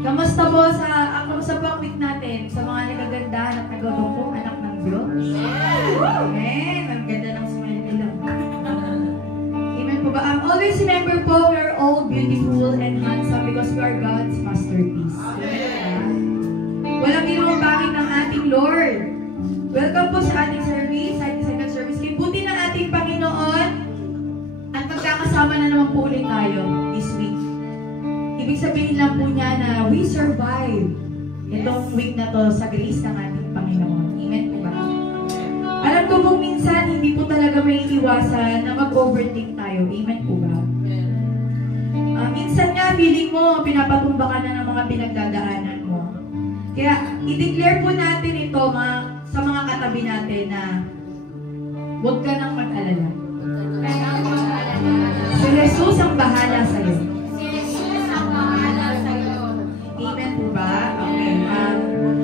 Kamusta po kamusta po ang week natin sa mga nagagandahan at nagagawang anak ng Diyos? Amen! Ang ganda ng smile nila. Amen po ba? Always remember po, we are all beautiful and handsome because we are God's masterpiece. Walang ginawang bakit ng ating Lord. Welcome po sa ating service, sa ating second service. Kibuti ng ating Panginoon at magkakasama na naman po ulit tayo this week. Ibig sabihin lang po niya na we survive itong week na to sa grace ng ating Panginoon. Amen po ba? Alam ko po minsan hindi po talaga may iwasan na mag-overthink tayo. Amen po ba? Minsan nga feeling mo pinapatumba ka na ng mga pinagdadaanan mo. Kaya i-declare po natin ito sa mga katabi natin na huwag ka nang mag-alala. Si Jesus ang bahala sa iyo. Amen po ba? Okay.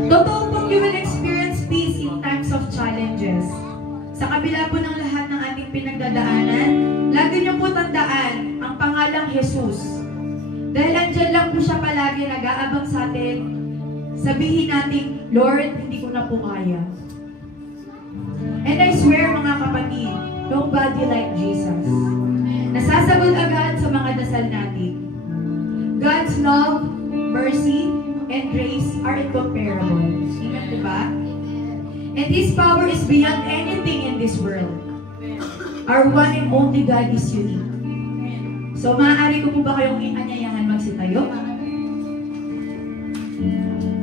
Totoo po, you will experience peace in times of challenges. Sa kabila po ng lahat ng ating pinagdadaanan, lagi niyo po tandaan ang pangalang Jesus. Dahil andyan lang po siya palagi nag-aabang sa atin. Sabihin natin, Lord, hindi ko na po kaya. And I swear mga kapatid, nobody like Jesus. Nasasagot agad sa mga dasal natin. God's love, mercy, and grace are incomparable. Amen po ba? And His power is beyond anything in this world. Our one and only God is unique. So, maaari ko po ba kayong inanyayahan magsitayo?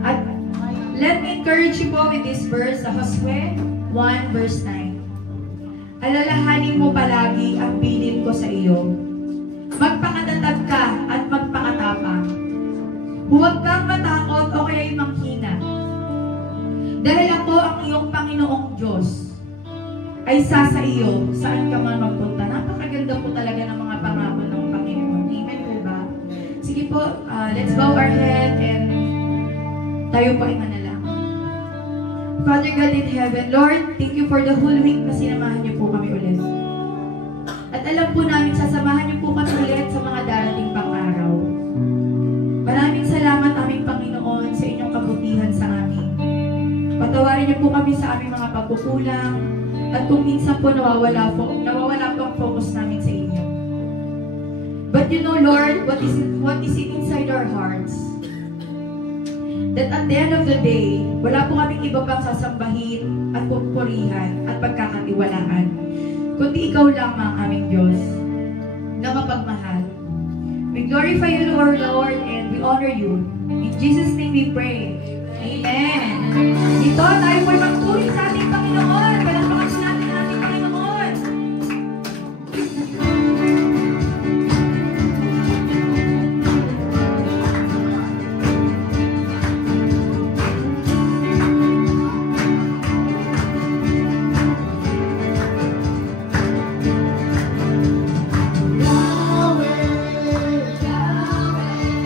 At let me encourage you po with this verse, sa Josue 1 verse 9. Alalahanin mo palagi ang bilin ko sa iyo. Magpakatatag ka at magpakatapang. Huwag kang matakot o kaya'y manghina. Dahil ako ang iyong Panginoong Diyos ay sa iyo saan ka man magpunta. Napakaganda po talaga ng mga pangako ng Panginoon. Amen po ba? Sige po, let's bow our head and tayo po ay manalangin. Father God in heaven, Lord, thank you for the whole week na sinamahan niyo po kami ulit. At alam po namin, sasamahan niyo po kami ulit sa mga darating pang araw. Maraming salamat aming Panginoon sa inyong kabutihan sa amin. Patawarin niyo po kami sa aming mga pagkukulang at kung minsan po nawawala po ang focus namin sa inyo. But you know, Lord, what is it inside our hearts? That at the end of the day, wala po kaming iba pang sasambahin at pupurihan at pagkakatiwalaan, kundi ikaw lang ang aming Diyos na mapagmahal. We glorify you, our Lord, and we honor you. In Jesus' name we pray. Amen. Dito tayo po'y magpuri sa ating Panginoon. Palakpakan natin ang ating Panginoon. Yahweh, Yahweh,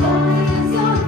voice of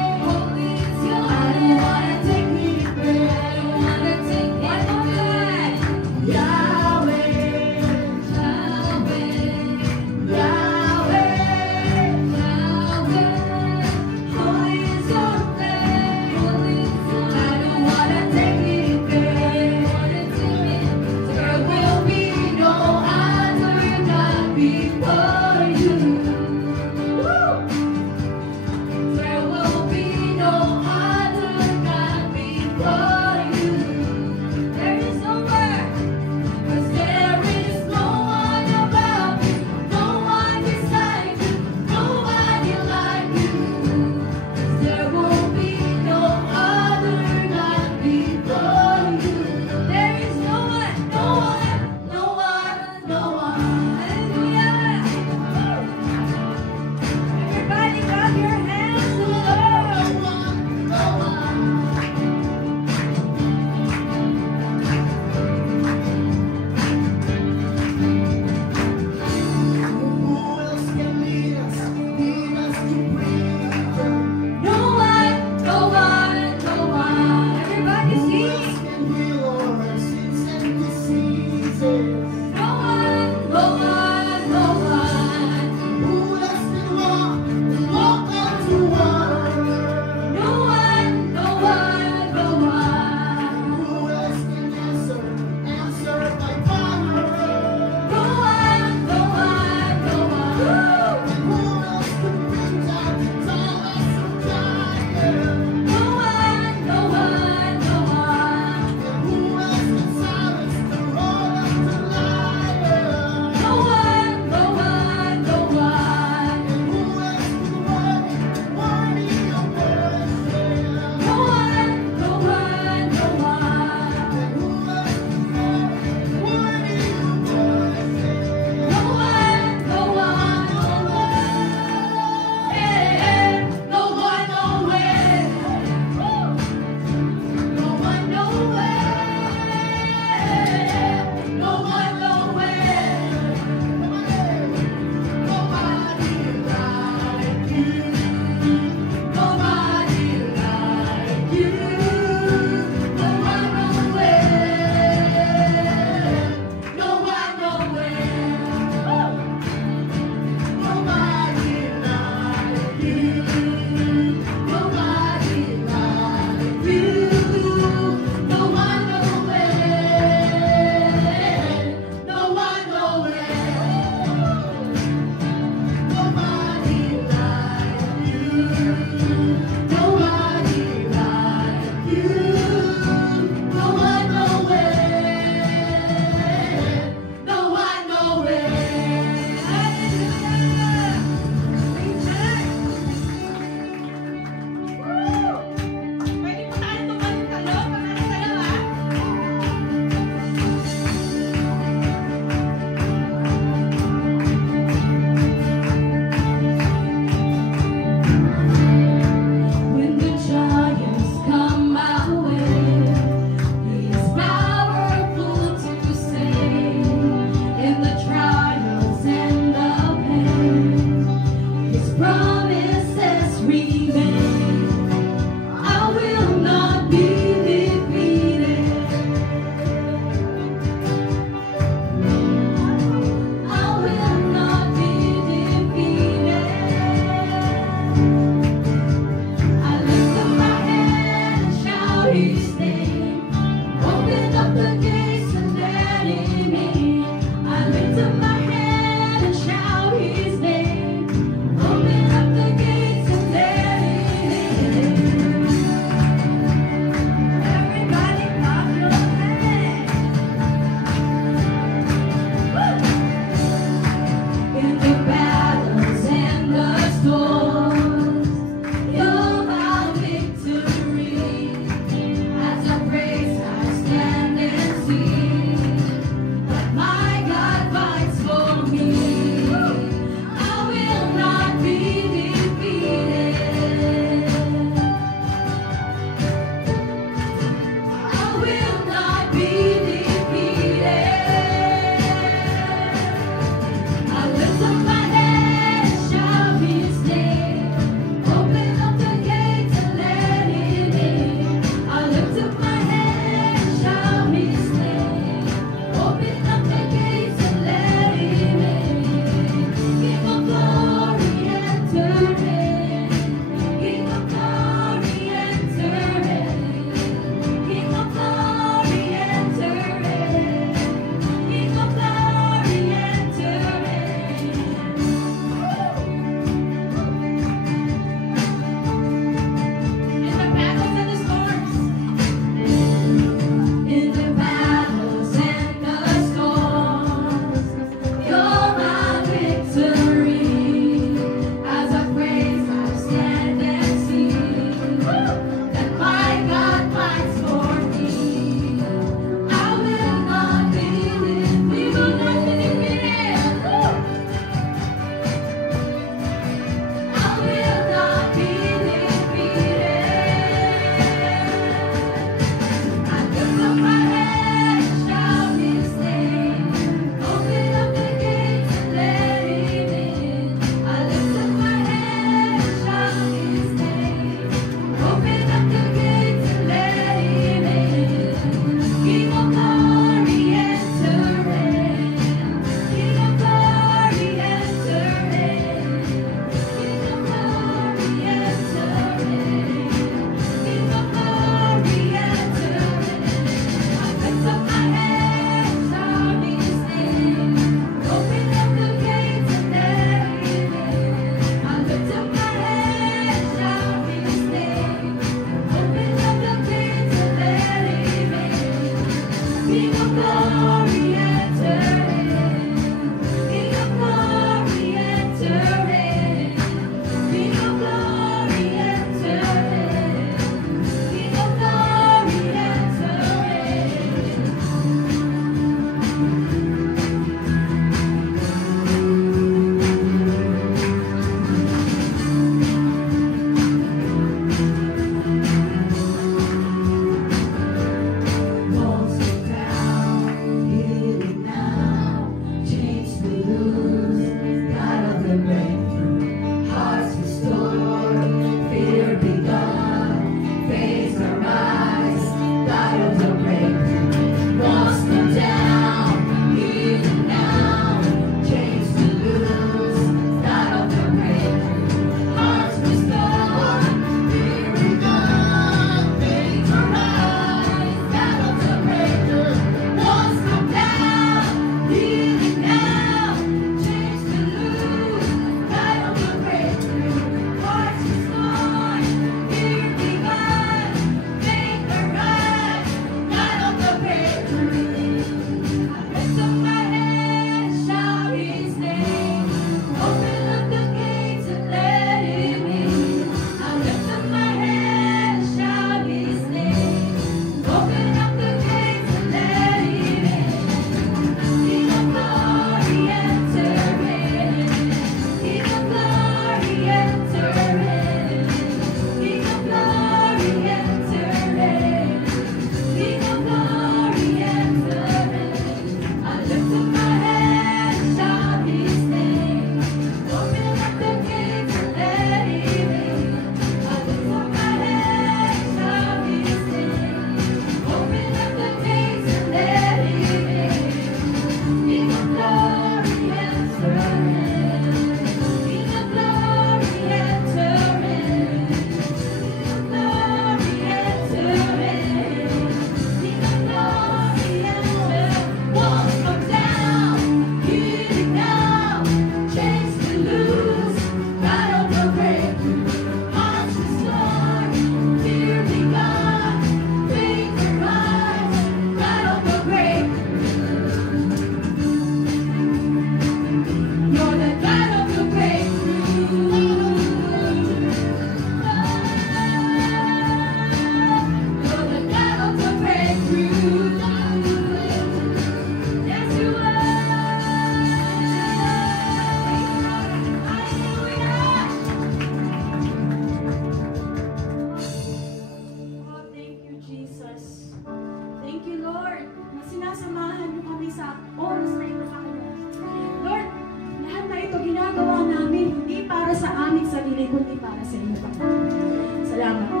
kundi para sa inyo, Panginoon. Salamat po.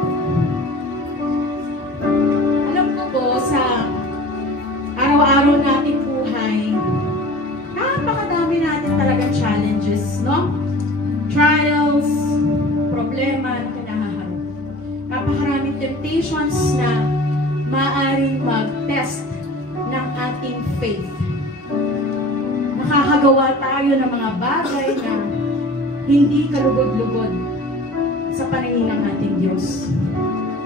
Alam ko po, sa araw-araw nating buhay, napakadami natin talagang challenges, no? Trials, problema na kinahaharap. Napakaraming temptations na maaaring mag-test ng ating faith. Nakakagawa tayo ng mga bagay na hindi kalugod-lugod sa paningin ng ating Diyos.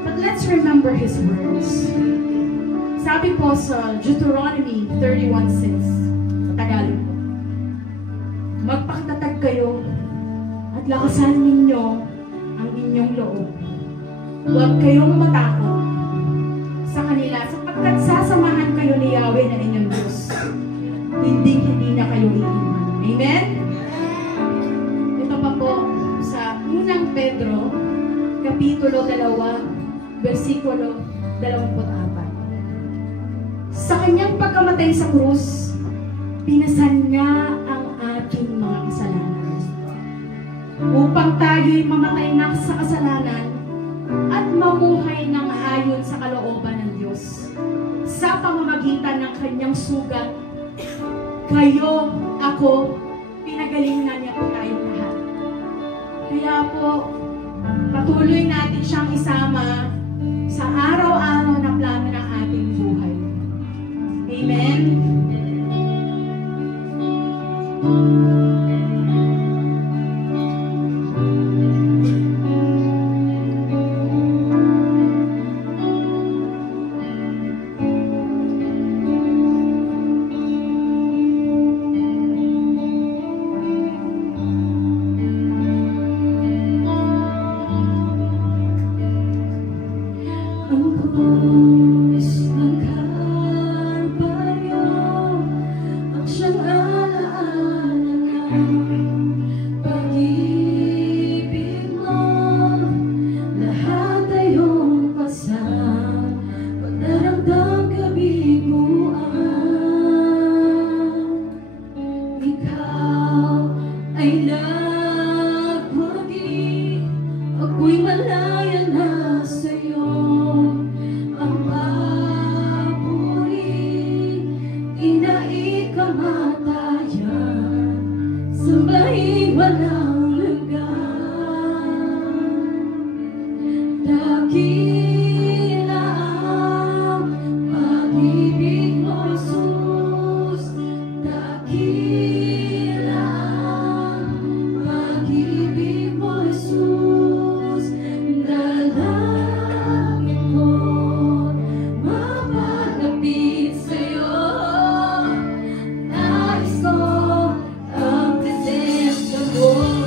But let's remember His words. Sabi po sa Deuteronomy 31:6, sa Tagalog po, magpakatatag kayo at lakasan ninyo ang inyong loob. Huwag kayong matakot sa kanila sapagkat sasamahan kayo ni Yahweh na inyong Diyos. Hindi na kayo iiwan. Amen? Ito pa po sa unang Pedro, Kapitulo 2, versikulo 24. Sa kanyang pagkamatay sa krus, pinasan niya ang ating mga kasalanan. Upang tayo'y mamatay na sa kasalanan at mamuhay ng ayon sa kalooban ng Diyos. Sa pamamagitan ng kanyang sugat, kayo, ako, pinagalingan niya po tayong lahat. Kaya po, patuloy natin siyang isama sa araw-araw na plano ng ating buhay. Amen? pag-ibig walang hanggan. Dakila ang pag-ibig mo, Jesus. Dakila ang pag-ibig mo, Jesus. Dalangin ko mapalapit sa'yo. Nais ko ang presensya mo.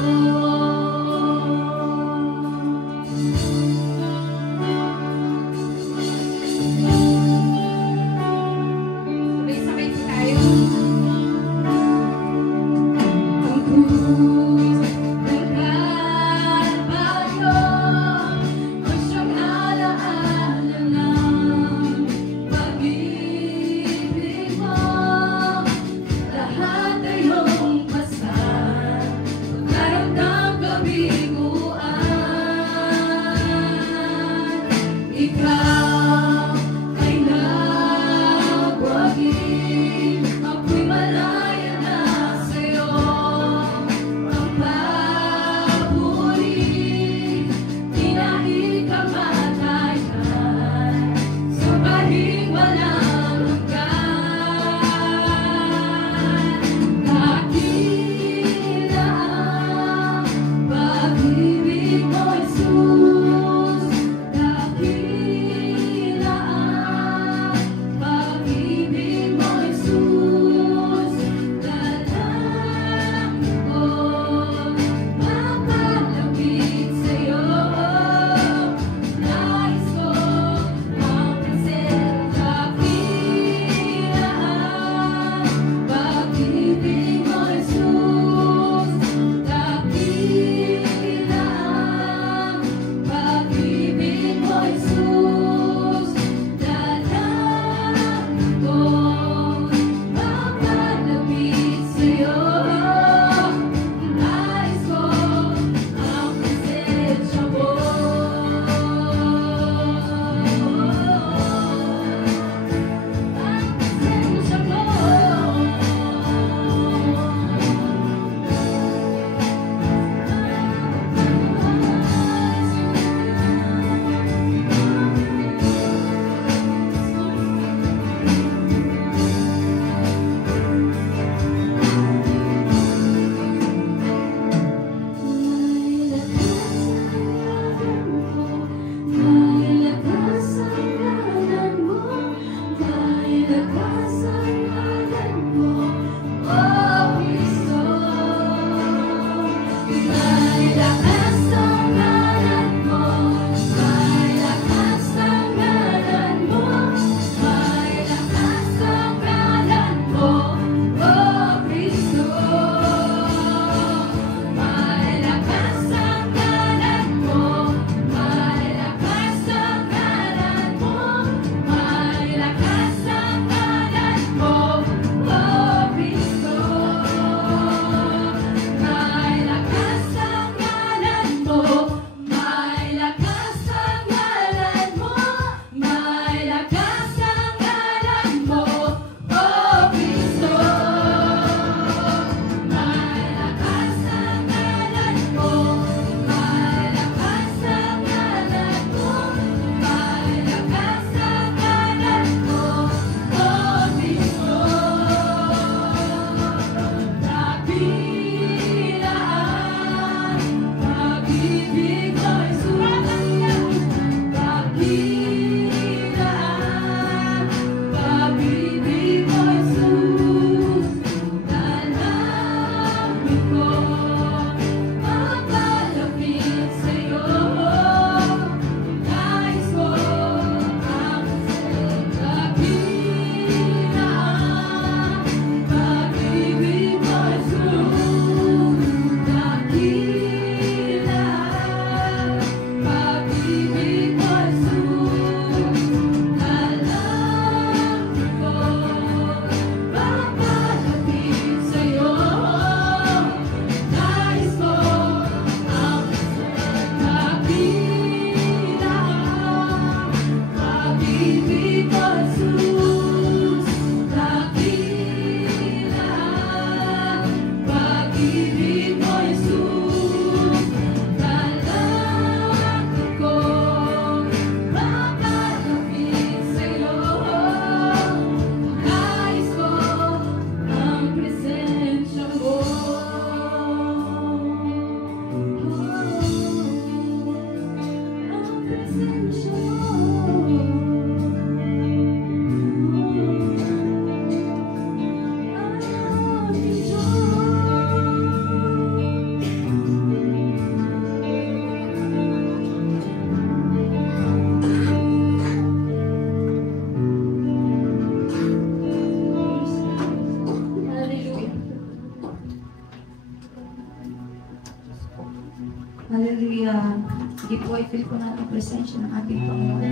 sige po, i-feel po natin ang presensya ng ating Panginoon.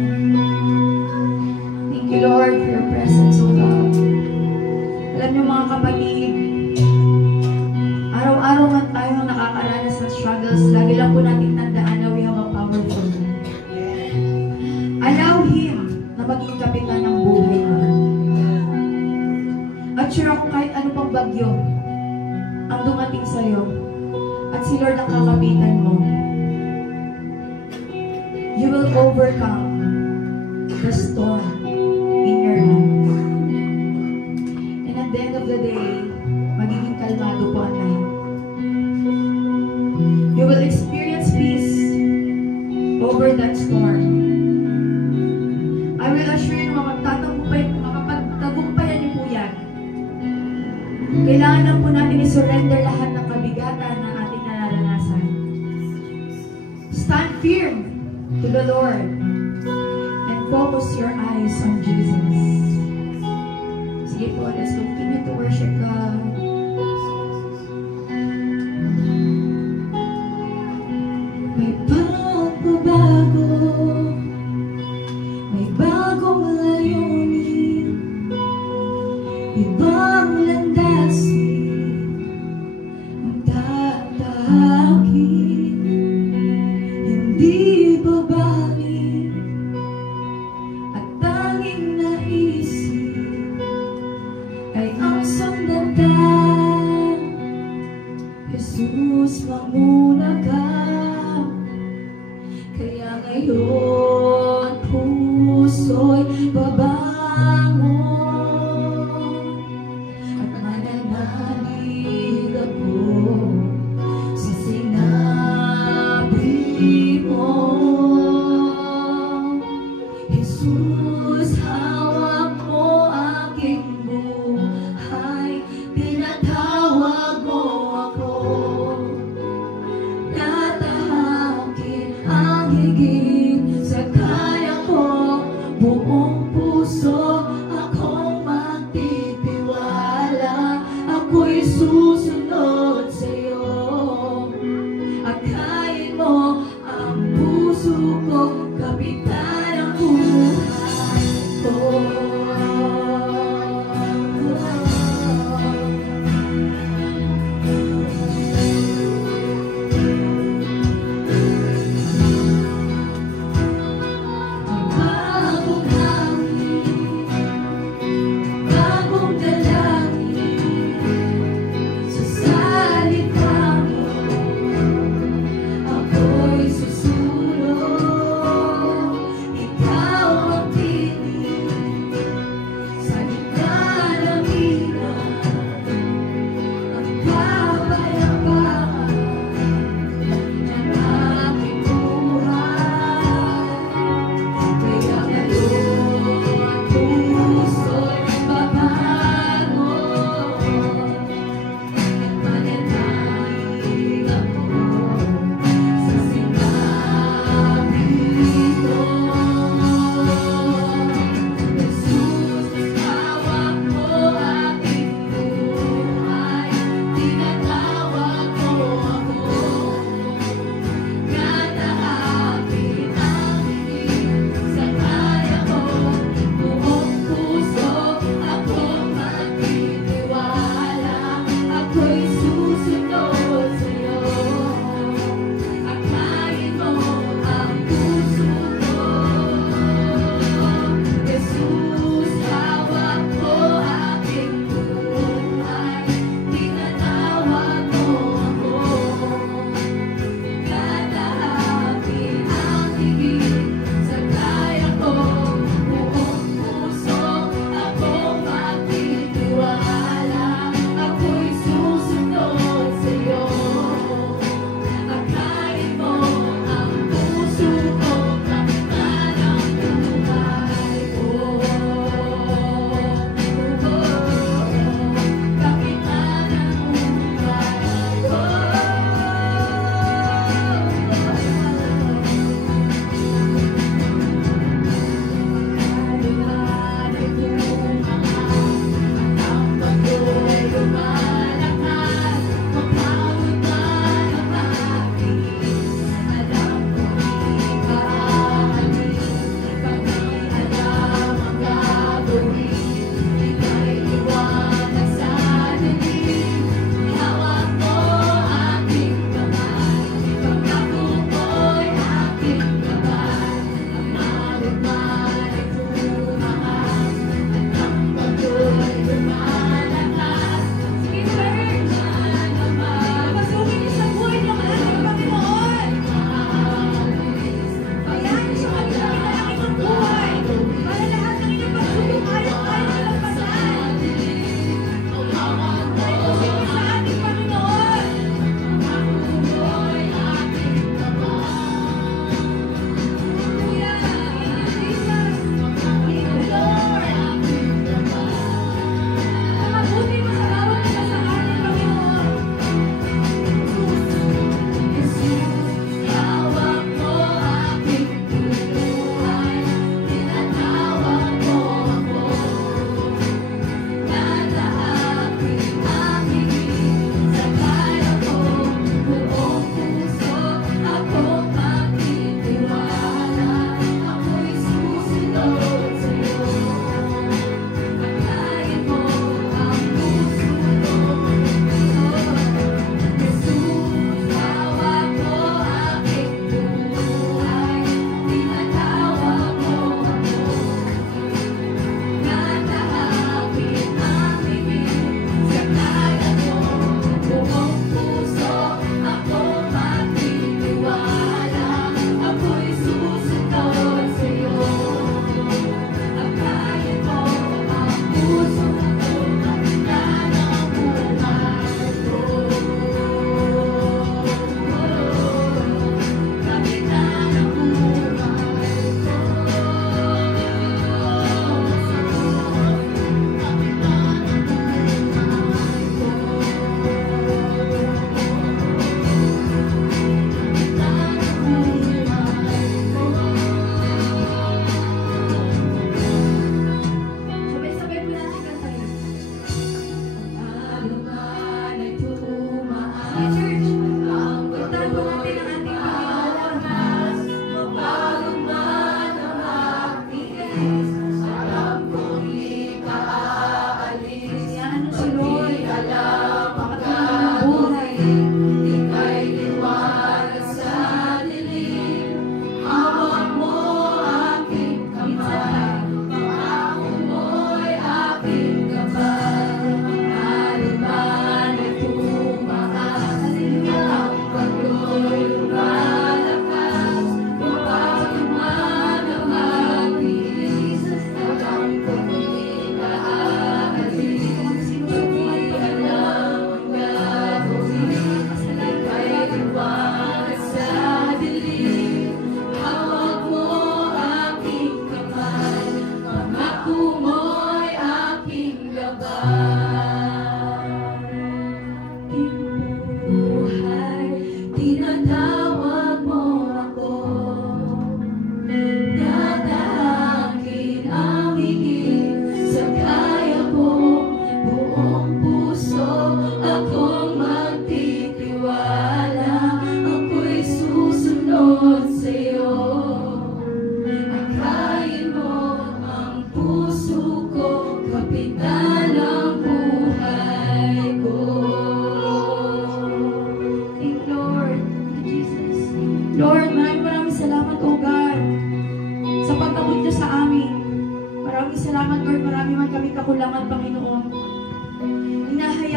Thank you, Lord, for your presence, O God. Alam niyo mga kapatid, araw-araw man tayo nakakaranas ng struggles, lagi lang po natin tandaan na we have a powerful God. Allow Him na maging kapitan ng buhay mo. At sure ako kahit ano pang bagyo ang dumating sa'yo, at si Lord ang kakapitan mo, you will overcome the storm in your life. And at the end of the day, magiging kalmado po ang lahat. You will experience peace over that storm. I will assure you na makapagtagumpayan niyo po yan. Kailangan lang po natin i-surrender lahat ng kabigatan na ating nararanasan. Stand firm to the Lord and focus your eyes on Jesus. Sige po, let's continue to worship God. May pagbabago, may bagong layunin, ibang landasin ang tatahakin, hindi babalik at tanging naisip ay ang sandatang Jesus, mamuna ka. Kaya ngayon puso'y babangon at mananalig ako sa sinabi mo. Jesus, hawak mo aking buhay, tinatawag mo ako, tatahakin ang higit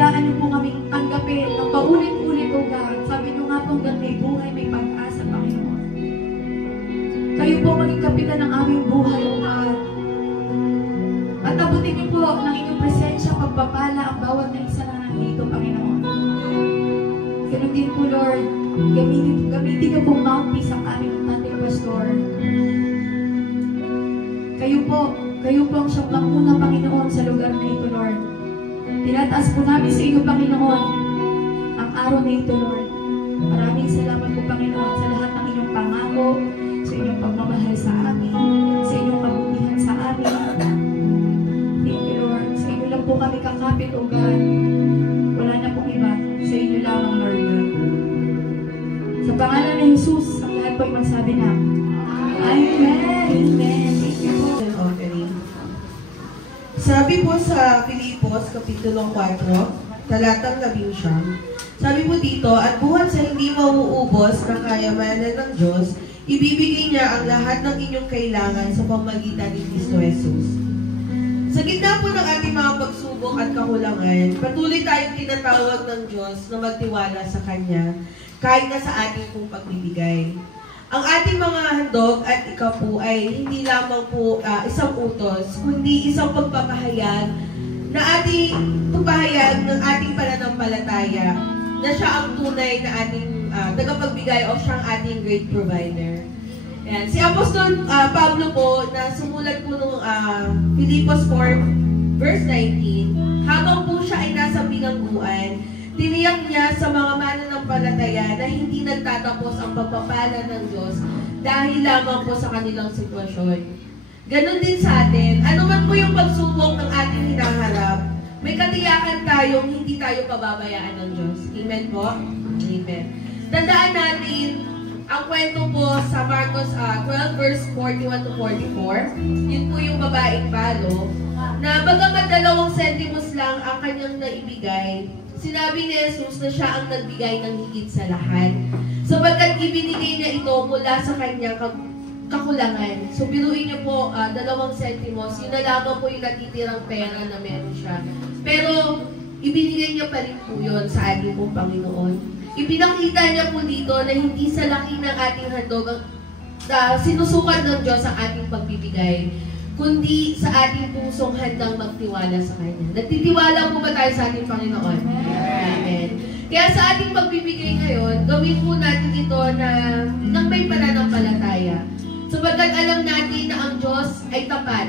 hayaan niyo po kaming tanggapin ng paulit-ulit, O God. Sabi niyo nga po, hanggang may buhay, may pag-asa, Panginoon. Kayo po maging kapitan ng aming buhay, O God. At abutin niyo po ng inyong presensya, pagpapala ang bawat na isa na nandito, Panginoon. Ganun din po, Lord, gamitin niyo pong mouthpiece ang aming ating pastor. Kayo po ang siyang manguna, Panginoon, sa lugar na ito, Lord. Tinataas po namin sa iyo, Panginoon, ang araw na ito, Lord. Maraming salamat po, Panginoon, sa lahat ng inyong pangako, sa inyong pagmamahal sa amin, sa inyong kabutihan sa amin. Thank you, Lord. Sa inyo lang po kami kakapit, O God. Wala na pong iba. Sa inyo lamang, Lord God. Sa pangalan ni Jesus, ang lahat po'y magsabi na, Amen. Amen. Thank you po. Sabi po sa Filipos, Kapitulong 4, talatang 11, sabi po dito, at buhat sa hindi mauubos ng kayamanan ng Diyos, ibibigay niya ang lahat ng inyong kailangan sa pamamagitan ni Kristo Jesus. Sa gitna po ng ating mga pagsubok at kakulangan, patuloy tayong tinatawag ng Diyos na magtiwala sa Kanya, kahit na sa ating pong pagbibigay. Ang ating mga handog at ikaw po ay hindi lamang po isang utos, kundi isang pagpapahayag na ating pagpahayag ng ating pananampalataya na siya ang tunay na ating tagapagbigay o siyang ating great provider. Ayan. Si Apostol Pablo po na sumulat po ng Filipos 4 verse 19, habang po siya ay nasa bilangguan, tiniyak niya sa mga mananampalataya na hindi nagtatapos ang pagpapala ng Diyos dahil lamang po sa kanilang sitwasyon. Ganon din sa atin, ano man po yung pagsubok ng ating hinaharap, may katiyakan tayong hindi tayo pababayaan ng Diyos. Amen po? Amen. Tandaan natin ang kwento po sa Marcos 12 verse 41 to 44. Yun po yung babaeng palo na bagamat 2 sentimos lang ang kanyang naibigay, sinabi ni Jesus na siya ang nagbigay ng higit sa lahat. Sapagkat ibinigay niya ito mula sa kanyang kakulangan. So, biruin niyo po, 2 sentimos, yun na lamang po yung natitirang pera na meron siya. Pero, ibinigay niya pa rin po yun sa ating pong Panginoon. Ipinakita niya po dito na hindi sa laki ng ating handog sinusukat ng Diyos ang ating pagbibigay, kundi sa ating pusong handang magtiwala sa Kanya. Nagtitiwala po ba tayo sa ating Panginoon? Amen. Kaya sa ating pagbibigay ngayon, gawin po natin ito ng may pananampalataya. Sapagkat alam natin na ang Diyos ay tapat.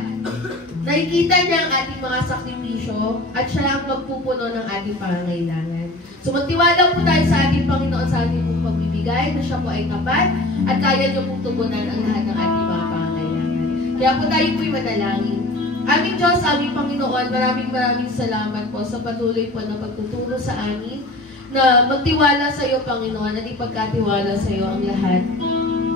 Nakikita niya ang ating mga sakripisyo at siya ang magpupuno ng ating pangangailangan. So magtiwala po tayo sa ating Panginoon sa ating pong pagbibigay na siya po ay tapat at kaya niyo pong tugunan ang lahat ng ating mga pangangailangan. Kaya po tayo po'y manalangin. Aming Diyos, aming Panginoon, maraming salamat po sa patuloy po na pagtuturo sa amin na magtiwala sa iyo, Panginoon, at ipagkatiwala sa iyo ang lahat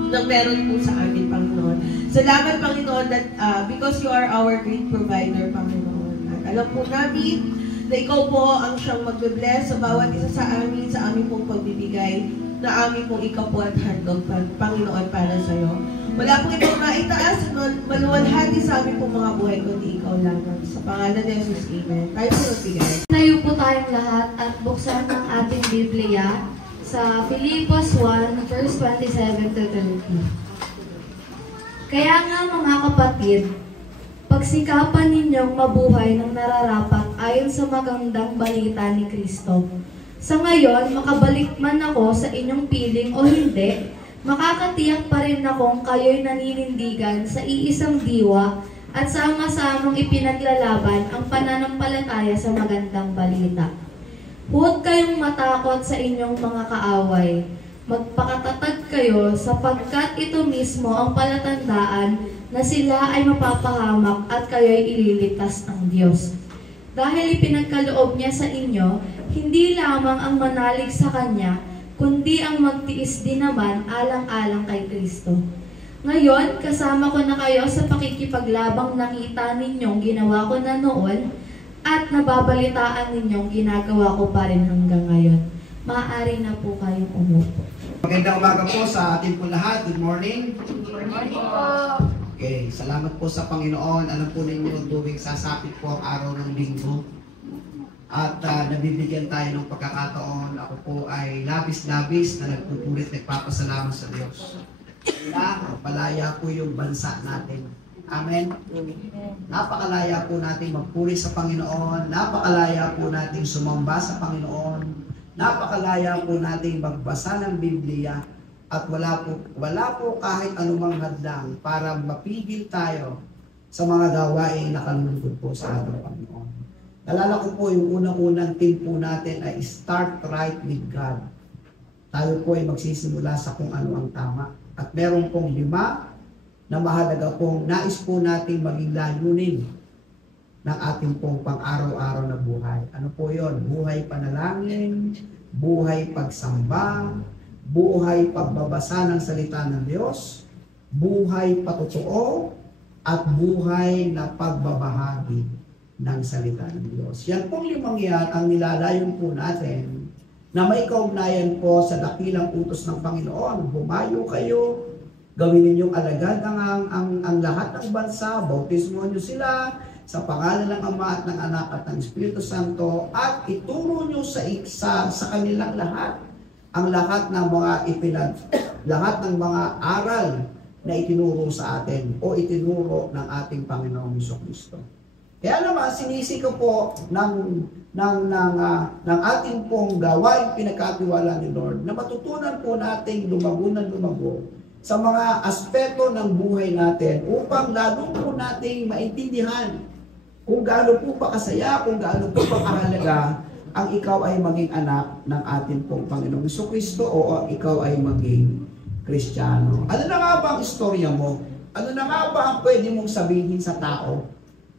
ng meron po sa amin, Panginoon. Salamat, Panginoon, that because you are our great provider, Panginoon. At alam po namin na ikaw po ang siyang magbe-bless sa bawat isa sa aming pong pagbibigay, na amin pong ikaw po at handog, Panginoon, para sa iyo. Wala pong ibang maitaas at maluwalhati sa aming pong mga buhay, kundi ikaw lamang. Sa pangalan ni Jesus, Amen. Tayo po nagbigay. Tayo po tayong lahat at buksan ang ating Biblia sa Filipos 1, verse 27 to 30. Kaya nga mga kapatid, pagsikapan ninyong mabuhay ng nararapat ayon sa magandang balita ni Kristo. Sa ngayon, makabalik man ako sa inyong piling o hindi, makakatiyak pa rin akong kayo'y naninindigan sa iisang diwa at sama-samang ipinaglalaban ang pananampalataya sa magandang balita. Huwag kayong matakot sa inyong mga kaaway. Magpakatatag kayo sapagkat ito mismo ang palatandaan na sila ay mapapahamak at kayo'y ililigtas ng Diyos. Dahil ipinagkaloob niya sa inyo, hindi lamang ang manalig sa Kanya, kundi ang magtiis din naman alang-alang kay Kristo. Ngayon, kasama ko na kayo sa pakikipaglabang nakita ninyong ginawa ko na noon, at nababalitaan ninyong ginagawa ko pa rin hanggang ngayon. Maaari na po kayong umupo. Magandang umaga po sa ating po lahat. Good morning. Good morning po. Okay, salamat po sa Panginoon. Alam po ninyo, tuwing sasapit po ang araw ng linggo, at nabibigyan tayo ng pagkakataon. Ako po ay labis-labis na nagpupulit, nagpapasalamat sa Diyos. Kaya palaya po yung bansa natin. Amen? Napakalaya po natin magpuri sa Panginoon. Napakalaya po natin sumamba sa Panginoon. Napakalaya po natin magbasa ng Biblia. At wala po kahit anumang hadlang para mapigil tayo sa mga gawain na kalulugod po sa ating Panginoon. Nalala ko po yung unang-unang team po natin ay Start Right with God. Tayo po ay magsisimula sa kung ano ang tama. At meron pong 5 na mahalaga pong nais po natin maging layunin ng ating pong pang-araw-araw na buhay. Ano po yon? Buhay panalangin, buhay pagsamba, buhay pagbabasa ng salita ng Diyos, buhay patotoo, at buhay na pagbabahagi ng salita ng Diyos. Yan pong 5 yan ang nilalayon po natin na may kaugnayan po sa dakilang utos ng Panginoon. Humayo kayo, gawin ninyong alagad ang lahat ng bansa, bautismo niyo sila sa pangalan ng Ama at ng Anak at ng Espiritu Santo, at ituro niyo sa kanilang lahat ang lahat ng mga aral na itinuro sa atin o itinuro ng ating Panginoong Jesucristo. Kaya naman sinisiko po ng ating pong gawain pinagkatiwala ni Lord na matutunan po nating lumago sa mga aspeto ng buhay natin upang lalo po nating maintindihan kung gaano po pa kasaya, kung gaano po pa kahalaga ang ikaw ay maging anak ng ating pong Panginoong Jesucristo o ang ikaw ay maging Kristiyano. Ano na nga ba ang istorya mo? Ano na nga ba ang pwede mong sabihin sa tao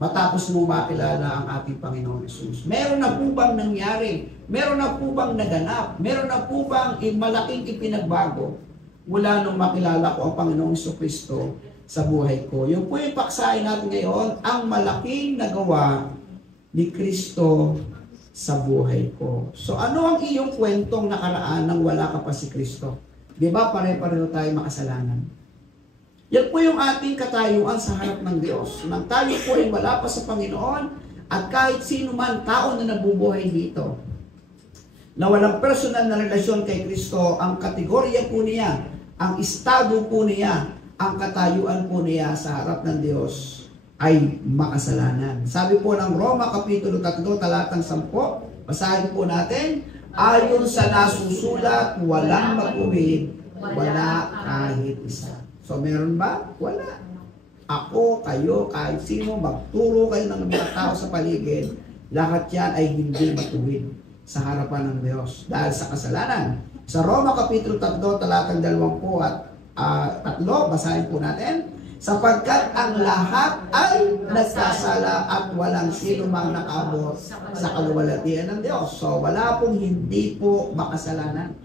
matapos mo makilala ang ating Panginoong Jesus? Meron na po bang nangyari? Meron na po bang naganap? Meron na po bang malaking ipinagbago mula nung makilala ko ang Panginoong Jesucristo sa buhay ko? Yung po yung paksahin natin ngayon, ang malaking nagawa ni Kristo sa buhay ko. So ano ang iyong kwentong nakaraan nang wala ka pa si Kristo? Di ba pare-pareho tayo makasalanan? Yan po yung ating katayuan sa harap ng Diyos. Nang tayo po ay wala pa sa Panginoon at kahit sino man tao na nabubuhay dito na walang personal na relasyon kay Kristo, ang kategorya po niya, ang estado po niya, ang katayuan po niya sa harap ng Diyos ay makasalanan. Sabi po ng Roma Kapitulo 3, talatang 10, basahin po natin, ayon sa nasusulat, walang mag-uwid, wala kahit isa. So meron ba? Wala. Ako, kayo, kahit sino, magturo kayo ng mga tao sa paligid, lahat yan ay hindi matuwid sa harapan ng Diyos dahil sa kasalanan. Sa Roma Kapitulo 3, talatang 20 at 3, basahin po natin, sapagkat ang lahat ay nagkasala at walang sino mang nakaabot sa kaluwalhatian ng Diyos. So wala pong hindi po makasalanan.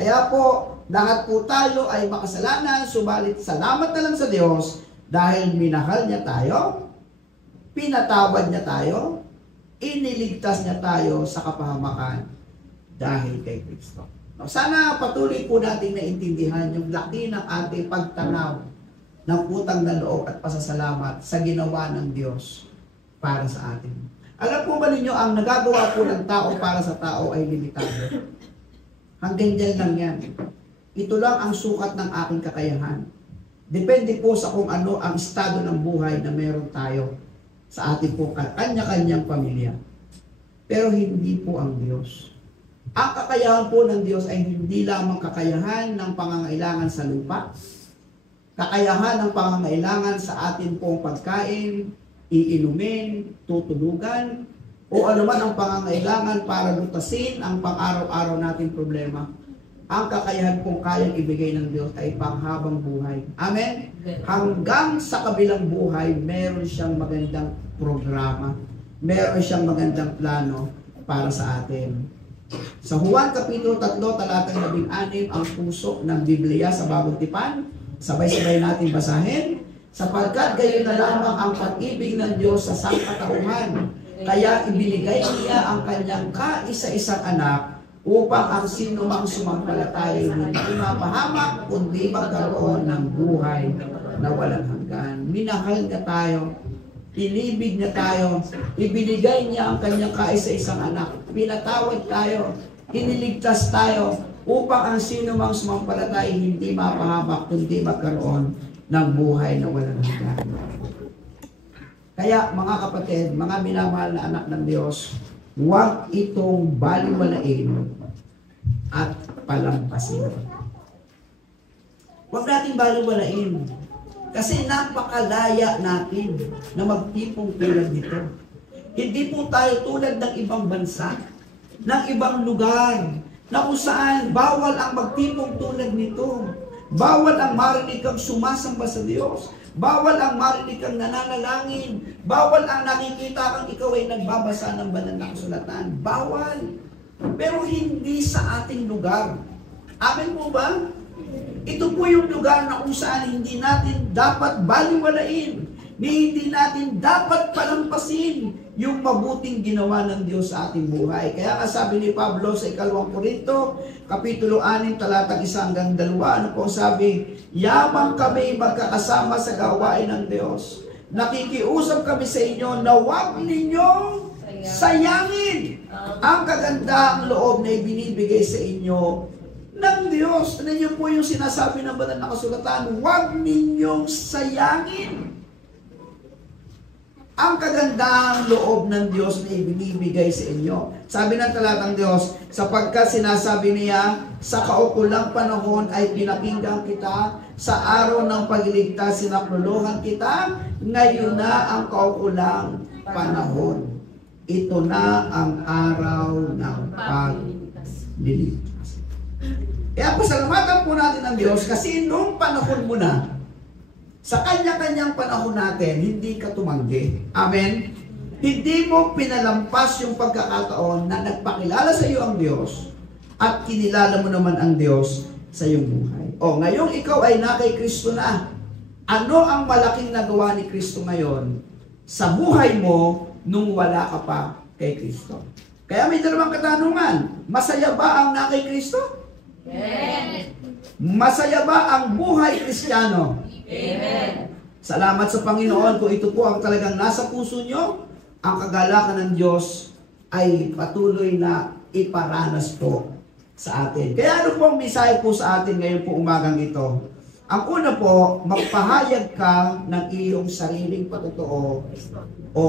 Kaya po, lahat po tayo ay makasalanan, subalit salamat na lang sa Diyos dahil minahal niya tayo, pinatawad niya tayo, iniligtas niya tayo sa kapahamakan dahil kay Kristo. Sana patuloy po natin naintindihan yung laki ng ating pagtanaw ng utang na loob at pasasalamat sa ginawa ng Diyos para sa atin. Alam po ba ninyo, ang nagagawa po ng tao para sa tao ay limitado. Hanggang dyan lang yan. Ito lang ang sukat ng aking kakayahan. Depende po sa kung ano ang estado ng buhay na meron tayo sa ating po kanya-kanyang pamilya. Pero hindi po ang Diyos. Ang kakayahan po ng Diyos ay hindi lamang kakayahan ng pangangailangan sa lupa, kakayahan ng pangangailangan sa atin pong pagkain, iinumin, tutulugan, o anuman ang pangangailangan para lutasin ang pang-araw-araw nating problema. Ang kakayahan pong kayang ibigay ng Diyos ay panghabang buhay. Amen? Hanggang sa kabilang buhay, meron siyang magandang programa. Meron siyang magandang plano para sa atin. Sa Juan Kapitulo 3, talatang 16, ang puso ng Biblia sa Bagong Tipan. Sabay-sabay natin basahin. Sapagkat gayon na lamang ang pag-ibig ng Diyos sa sangkatauhan, kaya ibinigay niya ang kanyang kaisa-isang anak upang ang sino mang sumampalataya hindi mapahamak kundi magkaroon ng buhay na walang hanggan. Minahal na tayo Inibig niya tayo. Ibinigay niya ang kanyang kaisa-isang anak. Pinatawad tayo. Iniligtas tayo upang ang sino mang sumampalatay hindi mapahamak kundi magkaroon ng buhay na walang hanggan. Kaya mga kapatid, mga minamahal na anak ng Diyos, huwag itong baliwalain at palampasin. Huwag nating baliwalain. Kasi napakalaya natin na magtipong tulad nito. Hindi po tayo tulad ng ibang bansa, ng ibang lugar, na kung saan bawal ang magtipong tulad nito. Bawal ang marinig kang sumasamba sa Diyos. Bawal ang marinig kang nananalangin. Bawal ang nakikita kang ikaw ay nagbabasa ng banal na kasulatan. Bawal. Pero hindi sa ating lugar. Amen po ba? Ito po yung lugar na kung saan hindi natin dapat baliwalain, hindi natin dapat palampasin yung mabuting ginawa ng Diyos sa ating buhay. Kaya nga sabi ni Pablo sa 2 Korinto, Kapitulo 6, talatang 1 hanggang 2, ano po sabi? Yamang kami magkakasama sa gawain ng Diyos. Nakikiusap kami sa inyo na huwag ninyong sayangin ang kagandahang loob na ibinibigay sa inyo ng Diyos. Ano niyo po yung sinasabi ng banal na kasulatan? Huwag ninyong sayangin ang kagandahang loob ng Diyos na ibinibigay sa inyo. Sabi ng talatang Diyos, sapagkat sinasabi niya, sa kaukulang panahon ay pinakinggan kita, sa araw ng pagliligtas sinakluluhan kita, ngayon na ang kaukulang panahon. Ito na ang araw ng pagliligtas. Kaya pasalamatan po natin ang Diyos kasi noong panahon mo na, sa kanya-kanyang panahon natin, hindi ka tumanggi. Amen? Hindi mo pinalampas yung pagkakataon na nagpakilala sa iyo ang Diyos at kinilala mo naman ang Diyos sa iyong buhay. O, ngayong ikaw ay na kay Kristo na, ano ang malaking nagawa ni Kristo ngayon sa buhay mo nung wala ka pa kay Kristo? Kaya may dalawang katanungan, masaya ba ang na kay Kristo? Yes. Masaya ba ang buhay Kristiyano? Amen. Salamat sa Panginoon kung ito po ang talagang nasa puso nyo, ang kagalakan ng Diyos ay patuloy na iparanas po sa atin. Kaya ano po ang mensahe po sa atin ngayon po umagang ito? Ang una po, magpahayag ka ng iyong sariling patotoo o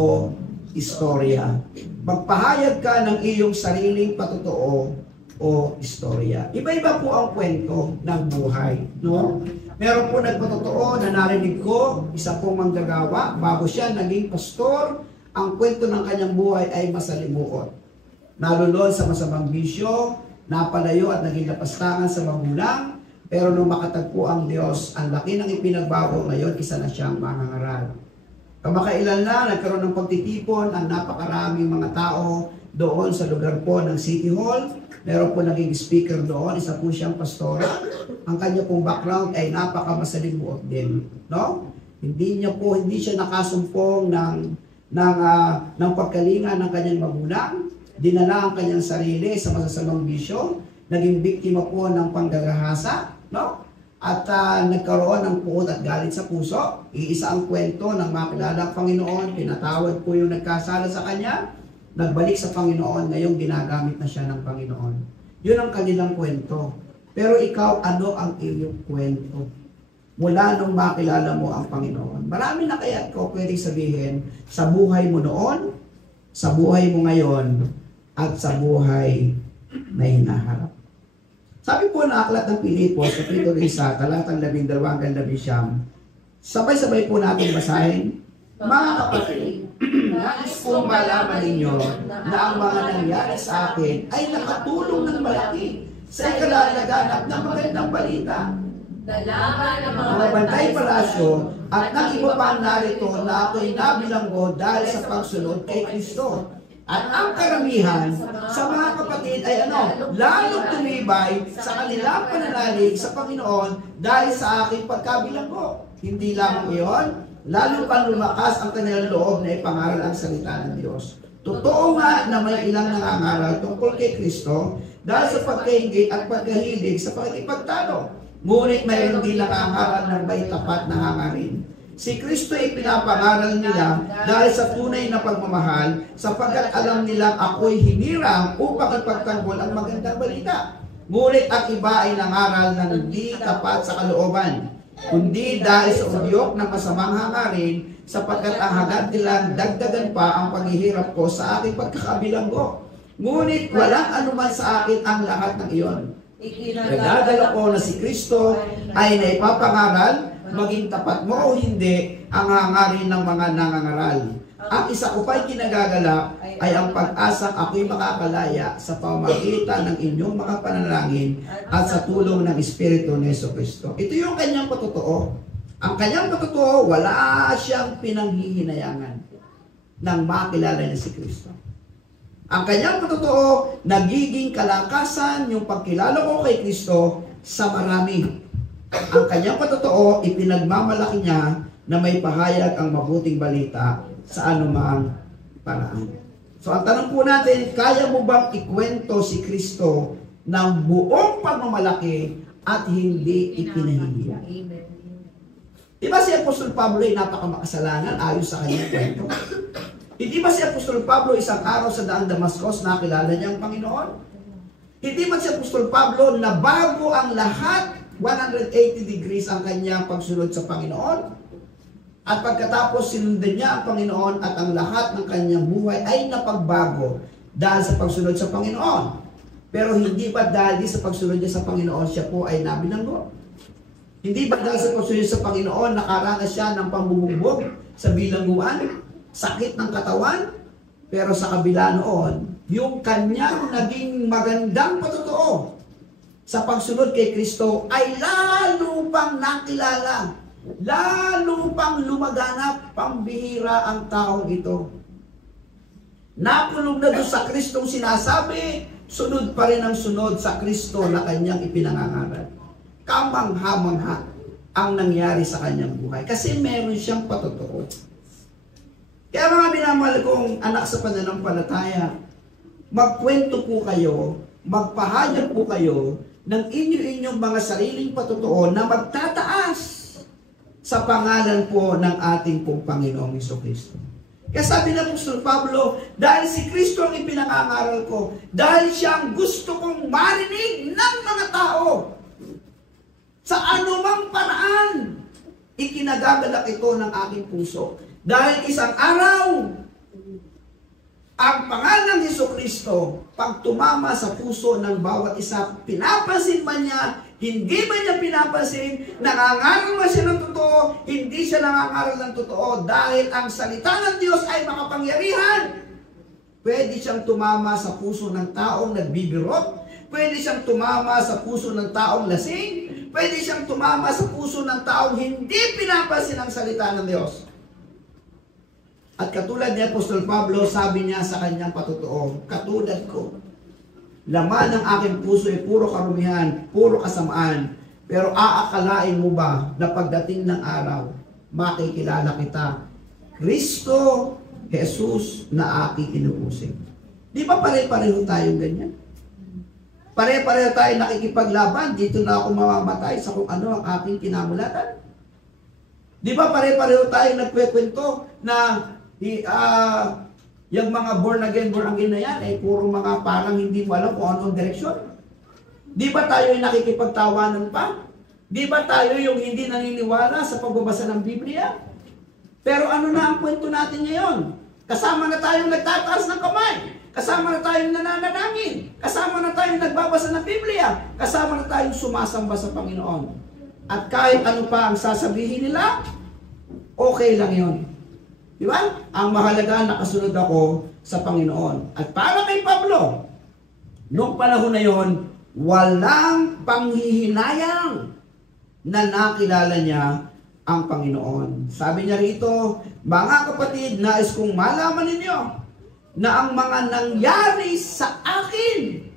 istorya. Magpahayag ka ng iyong sariling patotoo o istorya. Iba-iba po ang kwento ng buhay, no? Meron po nagpatotoo na narinig ko, isa pong manggagawa, bago siya naging pastor, ang kwento ng kanyang buhay ay masalimuot. Nalulod sa masamang bisyo, napalayo at naging lapastangan sa magulang, pero nung makatagpo ang Diyos, ang laki ng ipinagbago ngayon, isa na siyang mangangaral. Kamakailan na, nagkaroon ng pagtitipon ang napakaraming mga tao doon sa lugar po ng City Hall. Meron po naging speaker doon, isa po siyang pastora. Ang kanya pong background ay napakamasalimuot din, no? Hindi siya nakasumpong ng pagkalinga ng kanyang magulang. Dinala ang kanyang sarili sa masasamang bisyo, naging biktima po ng panggagahasa, no? At nagkaroon ng puot at galit sa puso. Iisa ang kwento ng makilalang Panginoon, pinatawad po yung nagkasala sa kanya, nagbalik sa Panginoon, ngayong ginagamit na siya ng Panginoon. Yun ang kanilang kwento. Pero ikaw, ano ang iyong kwento? Mula nung makilala mo ang Panginoon. Marami na kaya ko pwedeng sabihin sa buhay mo noon, sa buhay mo ngayon, at sa buhay na hinaharap. Sabi po na aklat ng Pilipos, Kapitulo 1, talatang 12 hanggang 19, sabay-sabay po natin basahin. Mga kapatid, nais kong malaman ninyo na ang mga nangyari sa akin ay nakatulong ng malaki sa ikalalaganap ng magandang balita. Dalaman ng Mga bantay palasyo at ng iba pang narito na ako'y nabilanggo dahil sa pagsunod kay Kristo. At ang karamihan sa mga kapatid ay lalong tumibay sa kanilang pananalig sa Panginoon dahil sa aking pagkabilanggo. Hindi lamang iyon, lalo pang lumakas ang kanilang loob na ipangaral ang salita ng Diyos. Totoo nga na may ilang nangangaral tungkol kay Kristo dahil sa pagkaingit at pagkahilig sa pakikipagtalo. Ngunit mayroon din nangangaral ng may tapat na hangarin. Si Kristo ay pinapangaral nila dahil sa tunay na pagmamahal, sapagkat alam nilang ako'y hinirang upang ipagtanggol ang magandang balita. Ngunit ang iba ay nangaral na hindi tapat sa kalooban, kundi dahil sa udyok ng masamang hangarin, sapagkat ang hangad nilang dagdagan pa ang paghihirap ko sa aking pagkakabilanggo. Ngunit walang anuman sa akin ang lahat ng iyon. Nagdadala ko na si Kristo ay naipapangaral, maging tapat mo o hindi, ang hangarin ng mga nangangaral. Ang isa ko pa'y kinagagala ay ang pag-asang ako'y makakalaya sa pamamagitan ng inyong mga panalangin at sa tulong ng Espiritu ni Jesucristo. Ito yung kanyang patotoo. Ang kanyang patotoo, wala siyang pinanghihinayangan nang makilala niya si Kristo. Ang kanyang patotoo, nagiging kalakasan yung pagkilala ko kay Kristo sa marami. Ang kanyang patotoo, ipinagmamalaki niya na may pahayag ang mabuting balita sa anumang paraan. So ang tanong po natin, kaya mo bang ikwento si Kristo ng buong pagmamalaki at hindi ipinahihiya? Di ba si Apostol Pablo ay napakamakasalanan ayon sa kanyang kwento? Hindi ba si Apostol Pablo isang araw sa daang Damascus nakilala niya ang Panginoon? Hindi ba si Apostol Pablo na bago ang lahat 180 degrees ang kanyang pagsunod sa Panginoon? At pagkatapos sinundan niya ang Panginoon at ang lahat ng kanyang buhay ay napagbago dahil sa pagsunod sa Panginoon. Pero hindi ba dahil sa pagsunod niya sa Panginoon siya po ay nabilanggo? Hindi ba dahil sa pagsunod sa Panginoon nakaranas siya ng pambubugbog sa bilangguan, sakit ng katawan? Pero sa kabila noon, yung kanyang naging magandang patotoo sa pagsunod kay Kristo ay lalo pang nakilala, lalo pang lumaganap, pambihira ang taong ito. Nakulong na doon sa Kristong sinasabi, sunod pa rin ang sunod sa Kristo na kanyang ipinangangaral. Kamangha-mangha ang nangyari sa kanyang buhay kasi meron siyang patotoo. Kaya mga minamahal kong anak sa pananampalataya, magkwento po kayo, magpahayag po kayo ng inyo-inyong mga sariling patotoo na magtataas sa pangalan po ng ating pong Panginoong Jesucristo. Kaya sabi ng Apostol Pablo, dahil si Kristo ang ipinangangaral ko, dahil siya ang gusto kong marinig ng mga tao, sa anumang paraan, ikinagagalak ito ng aking puso. Dahil isang araw, ang pangalan ng Jesucristo, pag tumama sa puso ng bawat isa, pinapansin ba niya, hindi ba niya pinapansin, nangangaral ba siya ng totoo, hindi siya nangangaral ng totoo, dahil ang salita ng Diyos ay makapangyarihan. Pwede siyang tumama sa puso ng taong nagbibirot, pwede siyang tumama sa puso ng taong lasing, pwede siyang tumama sa puso ng taong hindi pinapansin ang salita ng Diyos. At katulad ni Apostol Pablo, sabi niya sa kanyang patotoo, katulad ko, laman ng aking puso ay puro karumihan, puro kasamaan, pero aakalain mo ba na pagdating ng araw, makikilala kita, Kristo, Jesus na aking inuusig. Di ba pare-pareho tayong ganyan? Pare-pareho tayo nakikipaglaban, dito na ako mamamatay sa kung ano ang aking kinamulatan. Di ba pare-pareho tayo nagkwekwento na yung mga born again na yan, eh puro mga parang hindi mo alam kung anong direksyon. Di ba tayo yung nakikipagtawanan pa? Di ba tayo yung hindi naniniwala sa pagbabasa ng Biblia? Pero ano na ang kwento natin ngayon? Kasama na tayong nagtataas ng kamay. Kasama na tayong nananalangin. Kasama na tayong nagbabasa ng Biblia. Kasama na tayong sumasamba sa Panginoon. At kahit ano pa ang sasabihin nila, okay lang yon. Di ba? Ang mahalaga, nakasunod ako sa Panginoon. At para kay Pablo, noong panahon na yon, walang panghihinayang na nakilala niya ang Panginoon. Sabi niya rito, mga kapatid, nais kong malaman ninyo na ang mga nangyari sa akin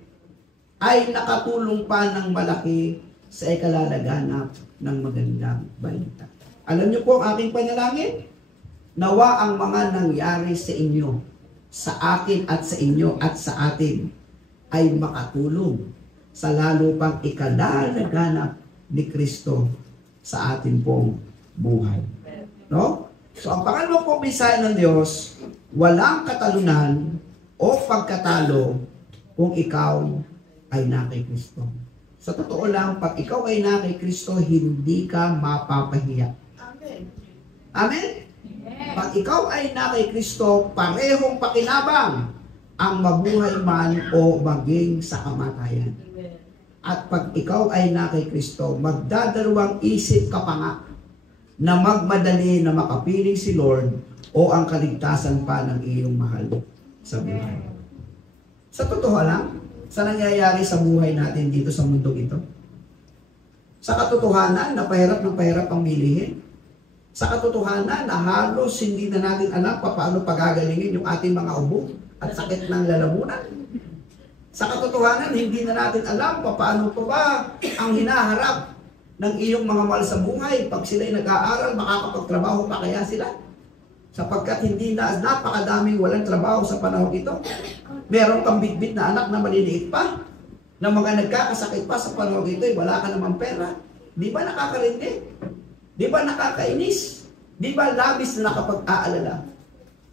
ay nakatulong pa ng malaki sa ikalalaganap ng magandang balita. Alam niyo po ang aking panalangin? Nawa ang mga nangyari sa inyo, sa akin at sa inyo at sa atin, ay makatulong sa lalo pang ikalalaganap ni Kristo sa atin pong buhay. No? So, ang pangalawang pong mensahe ng Diyos, walang katalunan o pagkatalo kung ikaw ay na kay Kristo. Sa totoo lang, pag ikaw ay na kay Kristo, hindi ka mapapahiya. Amen. Amen? Pag ikaw ay na kay Kristo, parehong pakinabang ang mabuhay man o maging sa kamatayan. At pag ikaw ay na kay Kristo, magdadalawang isip ka pa nga na magmadali na makapiling si Lord o ang kaligtasan pa ng iyong mahal sa buhay. Sa totoo lang, sa nangyayari sa buhay natin dito sa mundong ito, sa katotohanan na pahirap ng pahirap ang milihin, sa katotohanan na halos hindi na natin alam paano pagagalingin yung ating mga ubo at sakit ng lalamunan, sa katotohanan hindi na natin alam paano pa ba ang hinaharap ng iyong mga mahal sa buhay pag sila'y nag-aaral, makakapagtrabaho pa kaya sila? Sapagkat hindi na napakadaming walang trabaho sa panahon ito. Meron kang bitbit na anak na maliliit pa, na mga nagkakasakit pa sa panahon ito, wala ka namang pera. Di ba nakakarinig? Di ba nakakainis? Di ba labis na nakapag-aalala?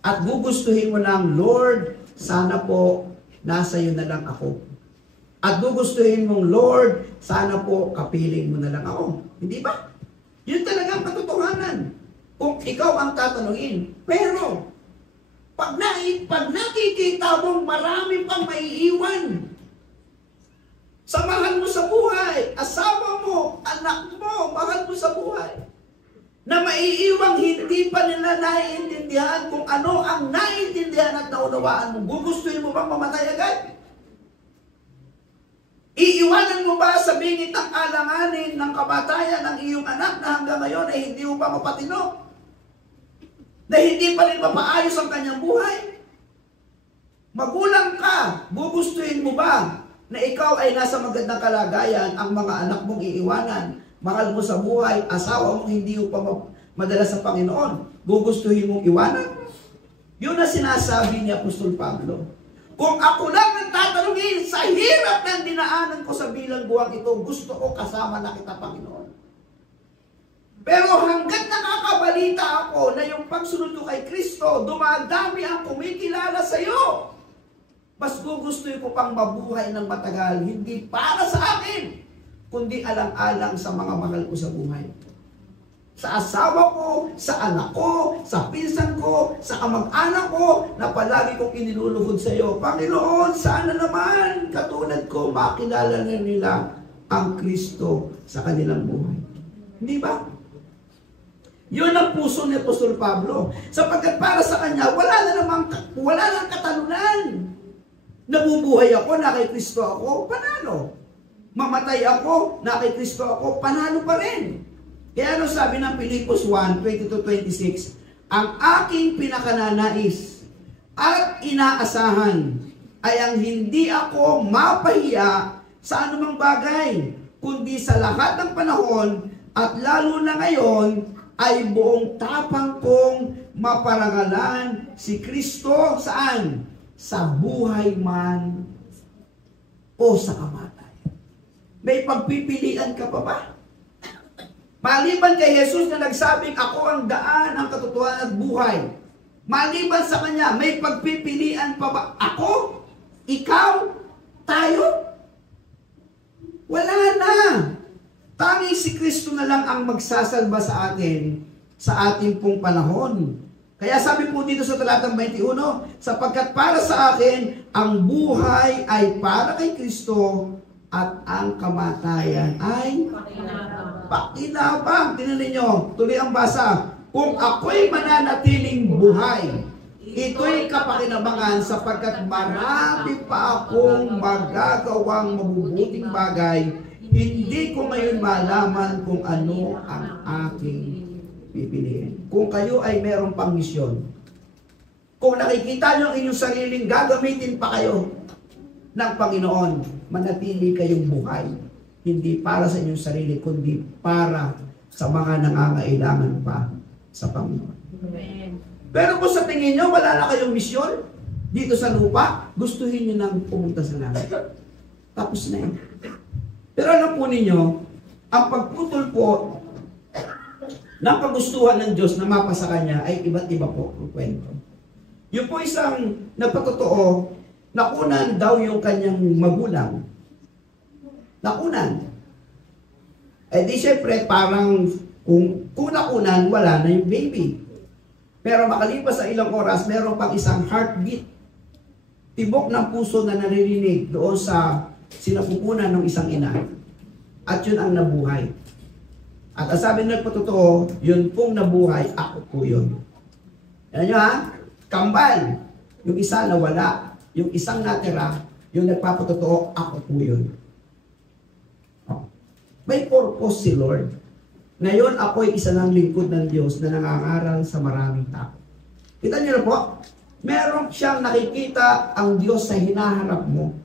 At gugustuhin mo ng, Lord, sana po nasa iyo na lang ako. At gugustuhin mong, Lord, sana po kapiling mo na lang ako. Hindi ba? Yun talaga ang katotohanan. Kung ikaw ang tatanungin. Pero, pag nakikita mong marami pang maiiwan, samahan mo sa buhay, asawa mo, anak mo, mahal mo sa buhay, na maiiwang hindi pa nila naiintindihan kung ano ang naiintindihan at naunawaan mo. Gugustuhin mo bang mamatay agad? Iiwanan mo ba sa bingit ang alanganin ng kamatayan ng iyong anak na hanggang ngayon ay hindi mo pa mapatino? Na hindi pa rin mapaayos ang kanyang buhay? Magulang ka, gugustuhin mo ba na ikaw ay nasa magandang kalagayan, ang mga anak mong iiwanan, mahal mo sa buhay, asawa mong hindi mo pa madala sa Panginoon, gugustuhin mong iwanan? Yun ang sinasabi ni Apostol Pablo. Kung ako lang ang tatanungin sa hirap ng dinaanan ko sa bilangguang ito, gusto ko kasama na kita, Panginoon. Pero hanggat nakakabalita ako na yung pagsunod ko kay Kristo, dumadami ang kumikilala sa iyo, mas gugustuhin ko pang mabuhay ng matagal, hindi para sa akin, kundi alang-alang sa mga mahal ko sa buhay. Sa asawa ko, sa anak ko, sa pinsan ko, sa kamag-anak ko, na palagi kong iniluluhod sa iyo. Panginoon, sana naman katulad ko makilala na nila ang Kristo sa kanilang buhay. Hindi ba? Yun ang puso ni Apostol Pablo. Sapagkat para sa kanya, wala nang katalunan. Nabubuhay ako, na kay Kristo ako, panalo. Mamatay ako, na kay Kristo ako, panalo pa rin. Kaya ano sabi ng Filipos 1:20-26, ang aking pinakananais at inaasahan ay ang hindi ako mapahiya sa anumang bagay, kundi sa lahat ng panahon at lalo na ngayon ay buong tapang kong maparangalan si Kristo saan? Sa buhay man o sa kamatayan. May pagpipilian ka pa ba? Maliban kay Jesus na nagsabing, ako ang daan, ang katotohanan at buhay. Maliban sa Kanya, may pagpipilian pa ba? Ako? Ikaw? Tayo? Wala na. Tanging si Kristo na lang ang magsasalba sa atin sa ating pong panahon. Kaya sabi po dito sa talatang 21, sapagkat para sa akin, ang buhay ay para kay Kristo at ang kamatayan ay pakinabang. Tingnan ninyo, tuloy ang basa. Kung ako'y mananatiling buhay, ito'y kapakinabangan sapagkat marami pa akong magagawang mabubuting bagay. Hindi ko ngayon malaman kung ano ang aking pipiliin. Kung kayo ay meron pang misyon, kung nakikita nyo ang inyong sariling gagamitin pa kayo ng Panginoon, manatili kayong buhay. Hindi para sa inyong sarili, kundi para sa mga nangangailangan pa sa Panginoon. Amen. Pero kung sa tingin nyo, wala na kayong misyon dito sa lupa, gustuhin nyo nang pumunta sa langit. Tapos na yun. Pero alam po ninyo, ang pagputol po ng kagustuhan ng Diyos na mapa sa kanya ay iba't iba po ang kwento. Yung po isang nagpatotoo, nakunan daw yung kanyang magulang. Nakunan. Eh di syempre parang kung nakunan, wala na yung baby. Pero makalipas sa ilang oras, meron pang isang heartbeat. Tibok ng puso na naririnig doon sa sinapupunan ng isang ina. At yun ang nabuhay. At ang sabi ng nagpatotoo, yun pong nabuhay, ako po yun. Yan nyo ha? Kambal. Yung isa nawala. Yung isang natira, yung nagpapatotoo, ako po yun. Oh. May purpose si Lord. Ngayon, ako'y isa ng lingkod ng Diyos na nangangaral sa maraming tao. Kita niyo na po, meron siyang nakikita ang Diyos sa hinaharap mo.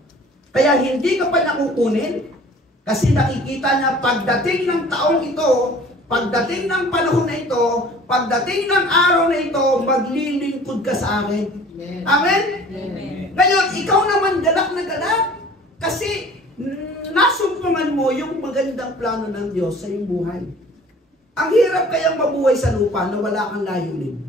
Kaya hindi ka pa nakukunin kasi nakikita niya pagdating ng taong ito, pagdating ng panahon na ito, pagdating ng araw na ito, maglilingkod ka sa akin. Amen? Amen. Ngayon, ikaw naman galak na galak kasi nasumpungan mo yung magandang plano ng Diyos sa iyong buhay. Ang hirap kayang mabuhay sa lupa na wala kang layunin.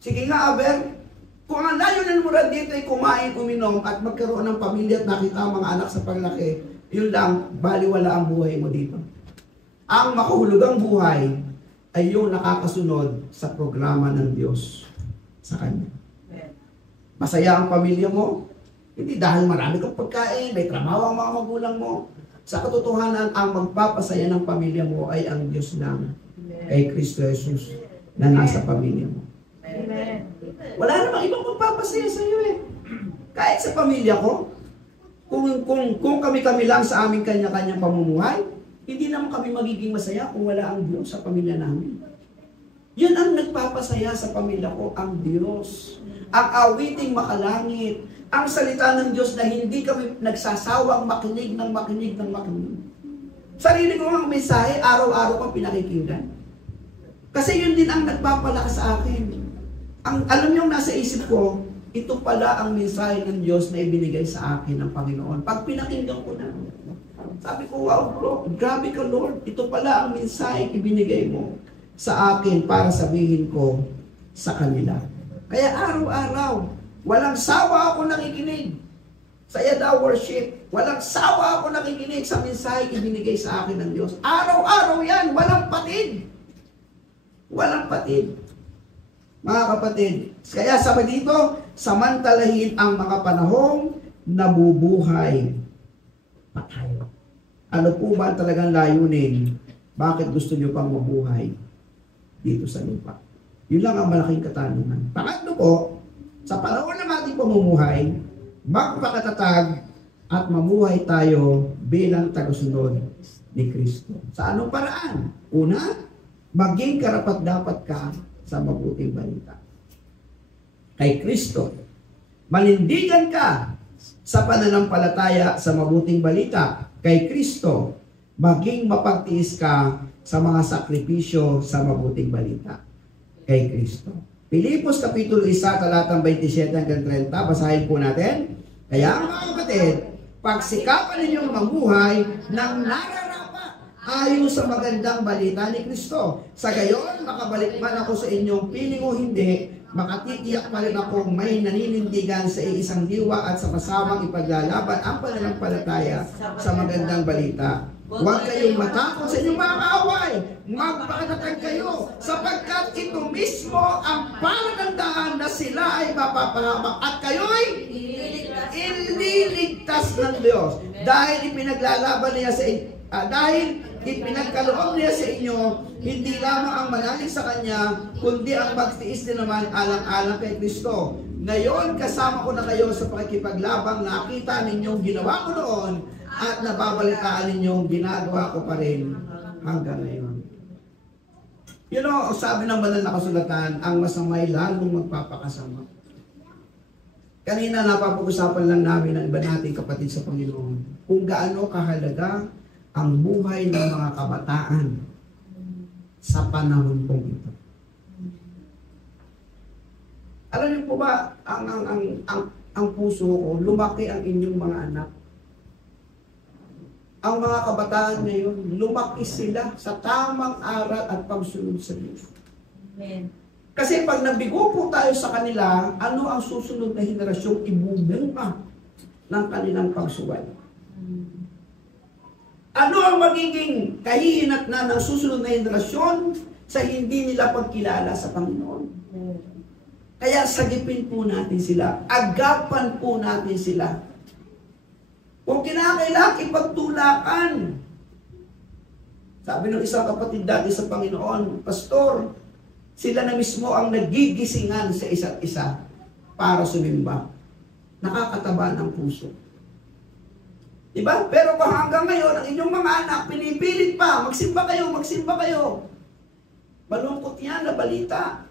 Sige nga, Aber, kung ang layunin mo rin dito ay kumain, uminom, at magkaroon ng pamilya at nakita ang mga anak sa paglaki, yun lang, baliwala ang buhay mo dito. Ang makahulugang buhay ay yung nakakasunod sa programa ng Diyos sa Kanya. Masaya ang pamilya mo, hindi dahil marami kang pagkain, may trabaho ang mga magulang mo. Sa katotohanan, ang magpapasaya ng pamilya mo ay ang Diyos lang, kay Kristo Jesus na nasa pamilya mo. Amen. Wala namang ibang magpapasaya sa iyo eh. Kahit sa pamilya ko, kung kami-kami lang sa aming kanya-kanyang pamumuhay, hindi naman kami magiging masaya kung wala ang Diyos sa pamilya namin. Yun ang nagpapasaya sa pamilya ko, ang Diyos. Ang awiting makalangit, ang salita ng Diyos na hindi kami nagsasawang makinig. Sarili ko ang mensahe, araw-araw kong pinakikinggan. Kasi yun din ang nagpapalakas sa akin. Alam niyo, nasa isip ko, ito pala ang mensahe ng Diyos na ibinigay sa akin ng Panginoon. Pag pinakinggan ko na, sabi ko, wow bro, grabe ka Lord. Ito pala ang mensahe ibinigay mo sa akin para sabihin ko sa kanila. Kaya araw-araw, walang sawa ako nakikinig sa Yada Worship. Walang sawa ako nakikinig sa mensahe ibinigay sa akin ng Diyos. Araw-araw yan, walang patid. Walang patid. Mga kapatid, kaya sabi dito, samantalahin ang mga panahong nabubuhay patay. Ano po ba talagang layunin? Bakit gusto niyo pang mabuhay dito sa lupa? Yun lang ang malaking katanungan. Pangatlo po, sa panahon ng ating pamumuhay, magpakatatag at mamuhay tayo bilang tagasunod ni Kristo. Sa anong paraan? Una, maging karapat-dapat ka sa mabuting balita. Kay Kristo, manindigan ka sa pananampalataya sa mabuting balita. Kay Kristo, maging mapagtiis ka sa mga sakripisyo sa mabuting balita. Kay Kristo. Pilipos Kapitulo 1, talatang 27 hanggang 30, basahin po natin. Kaya mga kapatid, pagsikapan ninyong mamuhay ng nararapat ayon sa magandang balita ni Kristo. Sa gayon, makabalik man ako sa inyong piling o hindi, makatitiyak pa rin akong may naninindigan sa isang diwa at sa masamang ipaglalaban ang pananampalataya sa magandang balita. Huwag kayong matakot sa inyong mga kaaway. Magpakatatag kayo sapagkat ito mismo ang palatandaan na sila ay mapapahamak at kayo'y ililigtas ng Diyos. Dahil ipinaglalaban niya sa inyo, dahil ipinagkaloob niya sa inyo, hindi lamang ang manalig sa Kanya, kundi ang magtiis din naman alang-alang kay Kristo. Ngayon, kasama ko na kayo sa pakikipaglabang nakita ninyong ginawa ko noon at nababalitaan ninyong ginagawa ko pa rin hanggang ngayon. You know, sabi ng banal na kasulatan, ang masamay lalong magpapakasama. Kanina napapag-usapan lang namin ng iba nating kapatid sa Panginoon kung gaano kahalaga ang buhay ng mga kabataan sa panahon pong ito. Alam niyo po ba, ang puso ko, lumaki ang inyong mga anak. ang mga kabataan ngayon, lumaki sila sa tamang aral at pagsunod sa Diyos. Amen. Kasi pag nabigo po tayo sa kanila, ano ang susunod na henerasyong ibubunga ng kanilang pagsuway? Ano ang magiging kahihinatnan ng susunod na henerasyon sa hindi nila pagkilala sa Panginoon? Kaya sagipin po natin sila, agapan po natin sila. Kung kinakailangan, ipagtulakan. Sabi ng isang kapatid dati sa Panginoon, Pastor, sila na mismo ang nagigisingan sa isa't isa para sumimba. Nakakataba ng puso. Diba? Pero kung hanggang ngayon, ang inyong mga anak, pinipilit pa, magsimba kayo, magsimba kayo. Malungkot yan na balita.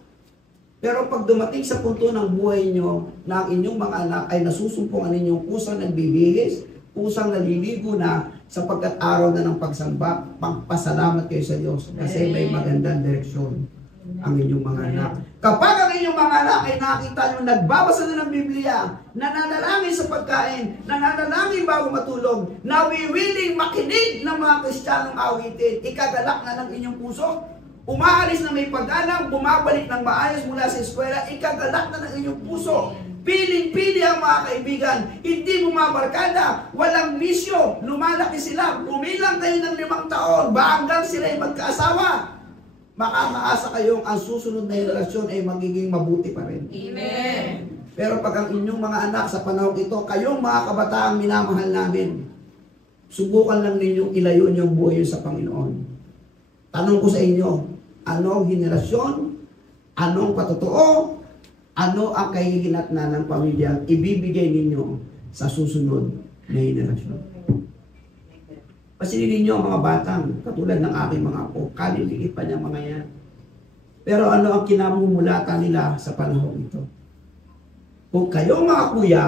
Pero pag dumating sa punto ng buhay nyo, na ang inyong mga anak ay nasusumpungan ninyong kusang nagbibihis, kusang naliligo na, sapagkat araw na ng pagsamba, pagpasalamat kayo sa Diyos. Kasi may magandang direksyon ang inyong mga anak. Kapag ang inyong mga anak ay nakita nyo, nagbabasa na ng Biblia, nananalangin sa pagkain, nananalangin bago matulog, nawiwiling makinig ng mga Kristiyanong awitin, ikagalak na ng inyong puso, umaalis na may pag-alang, bumabalik ng maayos mula sa eskwela, ikagalak na ng inyong puso. Piling-pili ang mga kaibigan, hindi bumabarkada, walang misyo, lumalaki sila, bumilang kayo ng 5 taon, hanggang sila ay magkaasawa. Makakaasa kayong ang susunod na henerasyon ay magiging mabuti pa rin. Amen. Pero pag ang inyong mga anak sa panahon ito, kayong mga kabataang minamahal namin, subukan lang ninyong ilayo niyong buhay sa Panginoon. Tanong ko sa inyo, anong henerasyon, anong patotoo, ano ang kahihinatnan ng pamilya ibibigay ninyo sa susunod na henerasyon? Pasilinin nyo ang mga batang, katulad ng aking mga apo, kaliliit pa niya mga yan. Pero ano ang kinamumulatan nila sa panahon ito? Kung kayong mga kuya,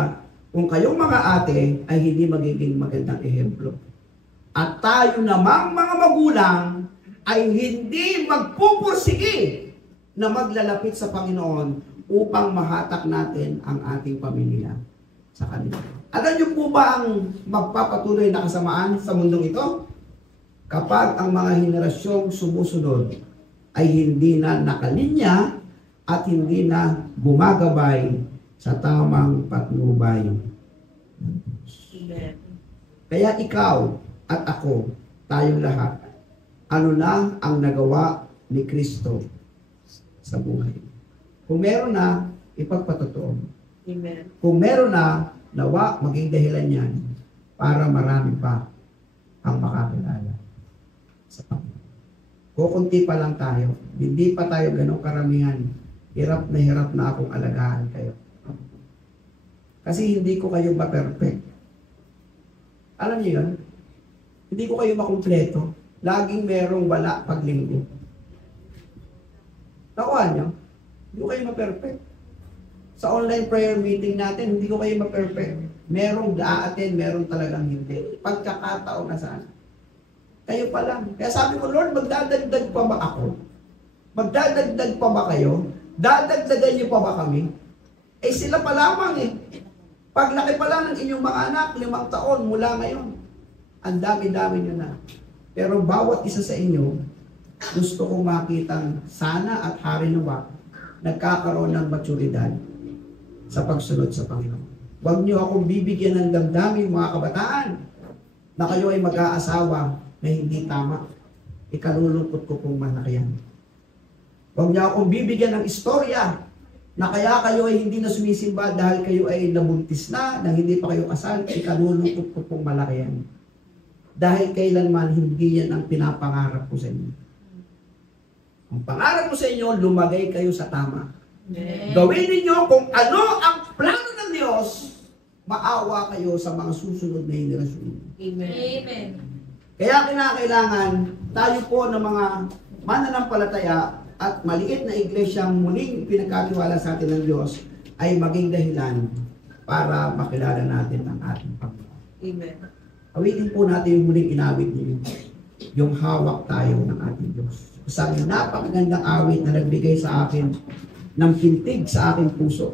kung kayong mga ate, ay hindi magiging magandang ehemplo. At tayo namang mga magulang, ay hindi magpupursigi na maglalapit sa Panginoon upang mahatak natin ang ating pamilya sa kanila. Alam niyo po ba ang magpapatuloy na kasamaan sa mundong ito? Kapag ang mga henerasyong sumusunod ay hindi na nakalinya at hindi na gumagabay sa tamang patnubay. Kaya ikaw at ako, tayong lahat, ano na ang nagawa ni Kristo sa buhay? Kung meron na, ipagpatotoo. Amen. Kung meron na, nawa maging dahilan yan para marami pa ang makakilala sa Panginoon. Kukunti pa lang tayo. Hindi pa tayo ganong karamihan. Hirap na akong alagaan kayo. Kasi hindi ko kayo ma-perfect. Alam niyo yun? Hindi ko kayo makumpleto. Laging merong wala paglinggo. Nakuha niyo? Hindi ko kayo ma-perfect. Sa online prayer meeting natin, hindi ko kayo ma-perfect. Merong da-attend, merong talagang hindi. Pagkakataon na sana. Kayo pa lang. Kaya sabi ko, Lord, magdadagdag pa ba ako? Magdadagdag pa ba kayo? Dadagdagan niyo pa ba kami? Eh sila pa lamang eh. Paglaki pa lang ng inyong mga anak, 5 taon mula ngayon. Ang dami-dami nyo na. Pero bawat isa sa inyo, gusto kong makitang sana at hari nawa nagkakaroon ng maturidad sa pagsunod sa Panginoon. Huwag niyo akong bibigyan ng damdamin, mga kabataan, na kayo ay mag-aasawa na hindi tama. Ikalulungkot ko pong malaki yan. Huwag niyo akong bibigyan ng istorya na kaya kayo ay hindi na sumisimba dahil kayo ay nabuntis na hindi pa kayo kasal. Ikalulungkot ko pong malaki yan. Dahil kailanman hindi yan ang pinapangarap ko sa inyo. Ang pangarap ko sa inyo, lumagay kayo sa tama. Amen. Gawin ninyo kung ano ang plano ng Diyos, maawa kayo sa mga susunod na henerasyon. Amen. Kaya kinakailangan tayo po ng mga mananampalataya at maliit na iglesyang muling pinagkatiwala sa atin ng Diyos ay maging dahilan para makilala natin ang ating Panginoon. Amen. Awitin po natin yung muling inawit niyo, yung hawak tayo ng ating Diyos. Isang napakagandang awit na nagbigay sa akin ng pintig sa aking puso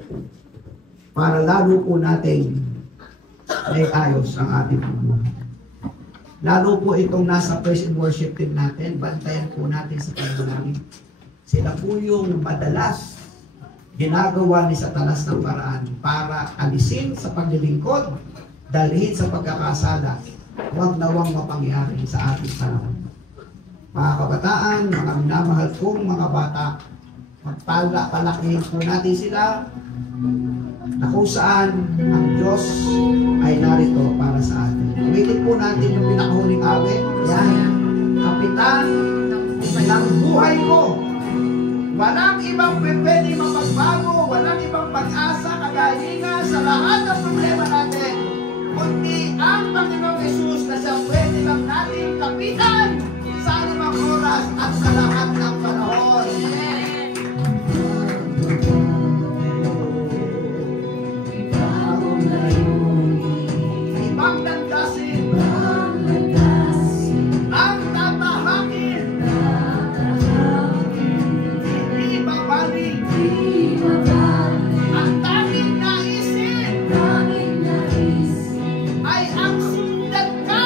para lalo po natin ay ayos ang ating pamumuhay. Lalo po itong nasa praise and worship team natin, bantayan po natin sa panalangin. Sila po yung madalas ginagawa ni Satanas ng paraan para alisin sa paglilingkod, dalhin sa pagkakasala, huwag nawang mapangyari sa ating panahon. Mga kabataan, mga minamahal kong mga bata, palakihin po natin sila na kung saan ang Diyos ay narito para sa atin. Ulitin po natin yung pinakahuling awit. Yan, Kapitan ng buhay ko. Walang ibang pwede mapagbago, walang ibang pag-asa, kagalingan sa lahat ng problema natin, kundi ang Panginoong Yesus na siya pwede lang natin kapitan sa anumang oras at sa lahat ng panahon. Ibang landasin, ang tatahakin, hindi babalik, ang tanging naisin ay ang sundan ka.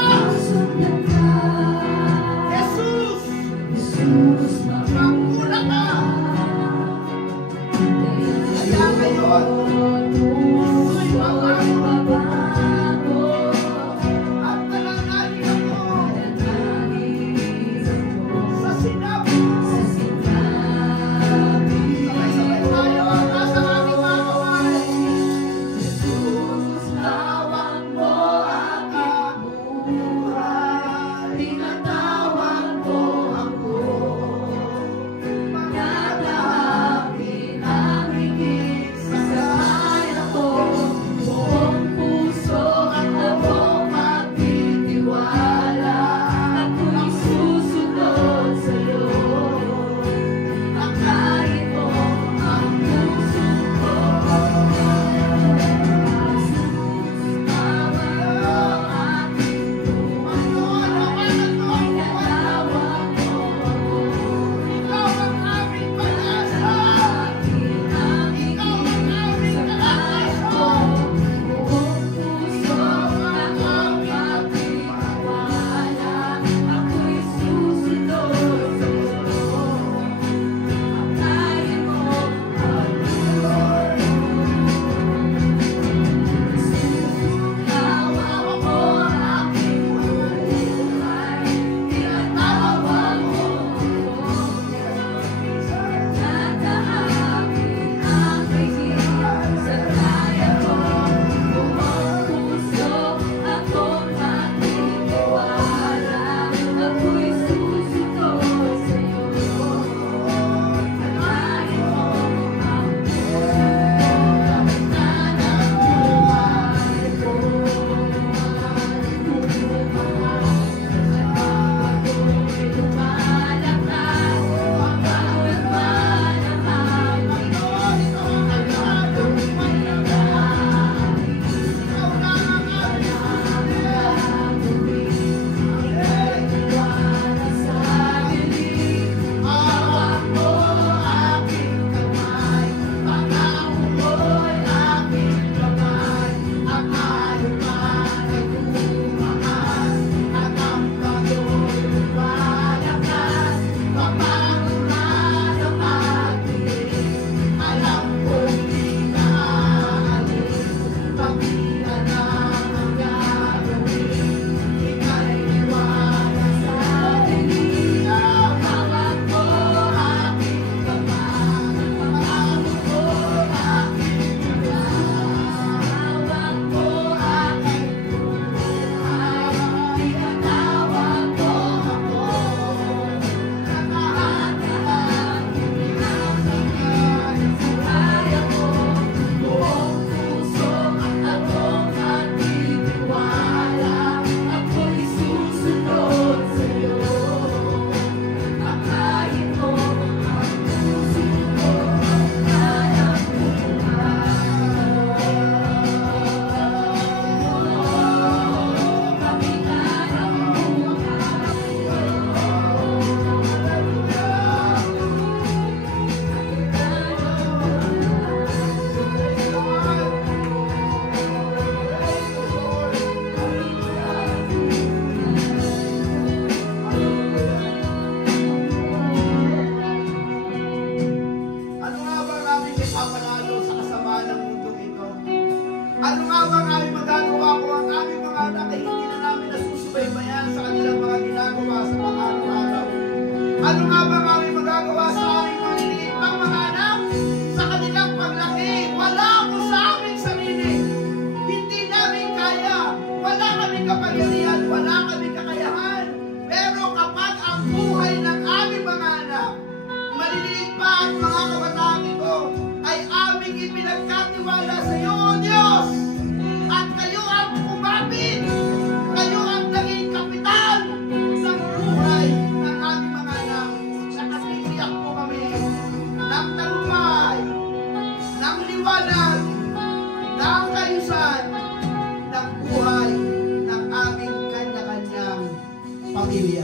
pamilya.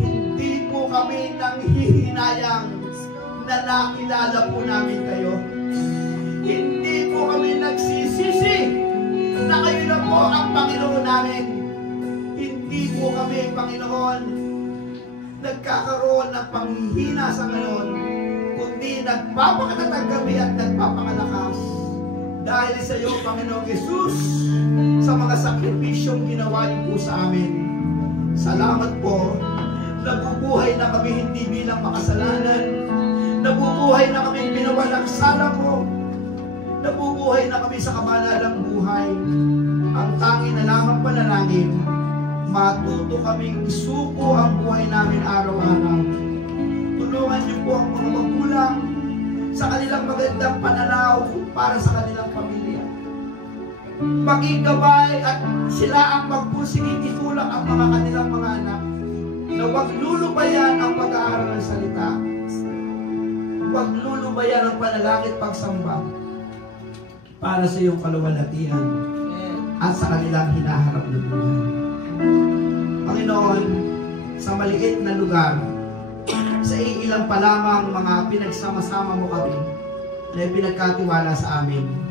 Hindi po kami nanghihinayang na nakilala po namin kayo. Hindi po kami nagsisisi na kayo na po ang Panginoon namin. Hindi po kami, Panginoon, nagkakaroon ng panghihina sa ngayon, kundi nagpapakatatag kami at nagpapakalakas dahil sa iyo, Panginoong Jesus, sa mga sakripisyong ginawa niyo po sa amin. Salamat po. Nabubuhay na kami hindi bilang makasalanan. Nabubuhay na kami pinawalang sala mo. Nabubuhay na kami sa kabanalang buhay. Ang tangi na lamang panalangin, matuto kaming isuko ang buhay namin araw-araw. Tulungan niyo po ang mga magulang sa kanilang magandang pananaw para sa kanilang pamilya. Maging gabay at sila ang magpusiging itulak ang mga kanilang mga anak na huwag lulubayan ang pag-aaral ng salita. Huwag lulubayan ang panalangin at pagsamba para sa iyong kaluwalhatian at sa kanilang hinaharap na buhay. Panginoon, sa maliit na lugar, sa ilang pa lamang mga pinagsama-sama mo kami na pinagkatiwala sa amin,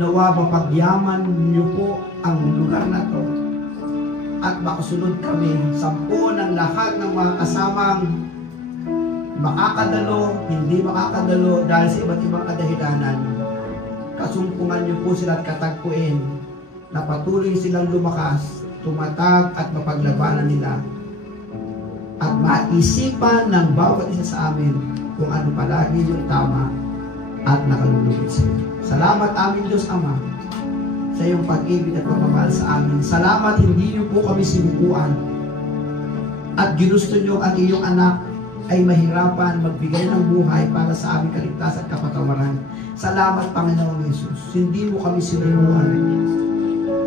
nawa mapagyaman niyo po ang lugar na to at makasunod kami sa buo ng lahat ng mga kasamang makakadalo, hindi makakadalo dahil sa iba't ibang kadahilanan. Kasumpungan niyo po sila at katagpuin na patuloy silang lumakas, tumatag at mapaglabanan nila at maisipan ng bawat isa sa amin kung ano palagi yung tama at nakalulugod sa iyo. Salamat aming Diyos Ama sa iyong pag-ibig at pagmamahal sa amin. Salamat hindi niyo po kami sinukuan at ginusto niyo ang iyong anak ay mahirapan magbigay ng buhay para sa aming kaligtasan at kapatawaran. Salamat Panginoong Jesus. Hindi mo kami sinukuan.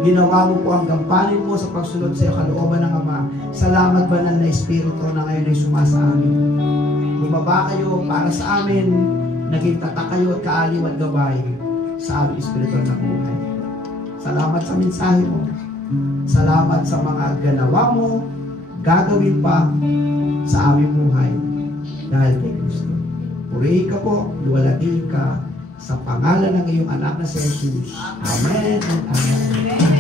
Ginawa mo po ang gampanin mo sa pagsunod sa iyo kalooban ng Ama. Salamat banal na Espiritu na ngayon ay sumasa amin. Bumaba kayo para sa amin. Naging tatak kayo at kaaliw at gabay sa aming espiritual na buhay. Salamat sa mensahe mo. Salamat sa mga ganawa mo, gagawin pa sa aming buhay dahil kay Kristo. Purihin ka po, luwalhatiin ka sa pangalan ng iyong anak na si Jesus. Amen and amen.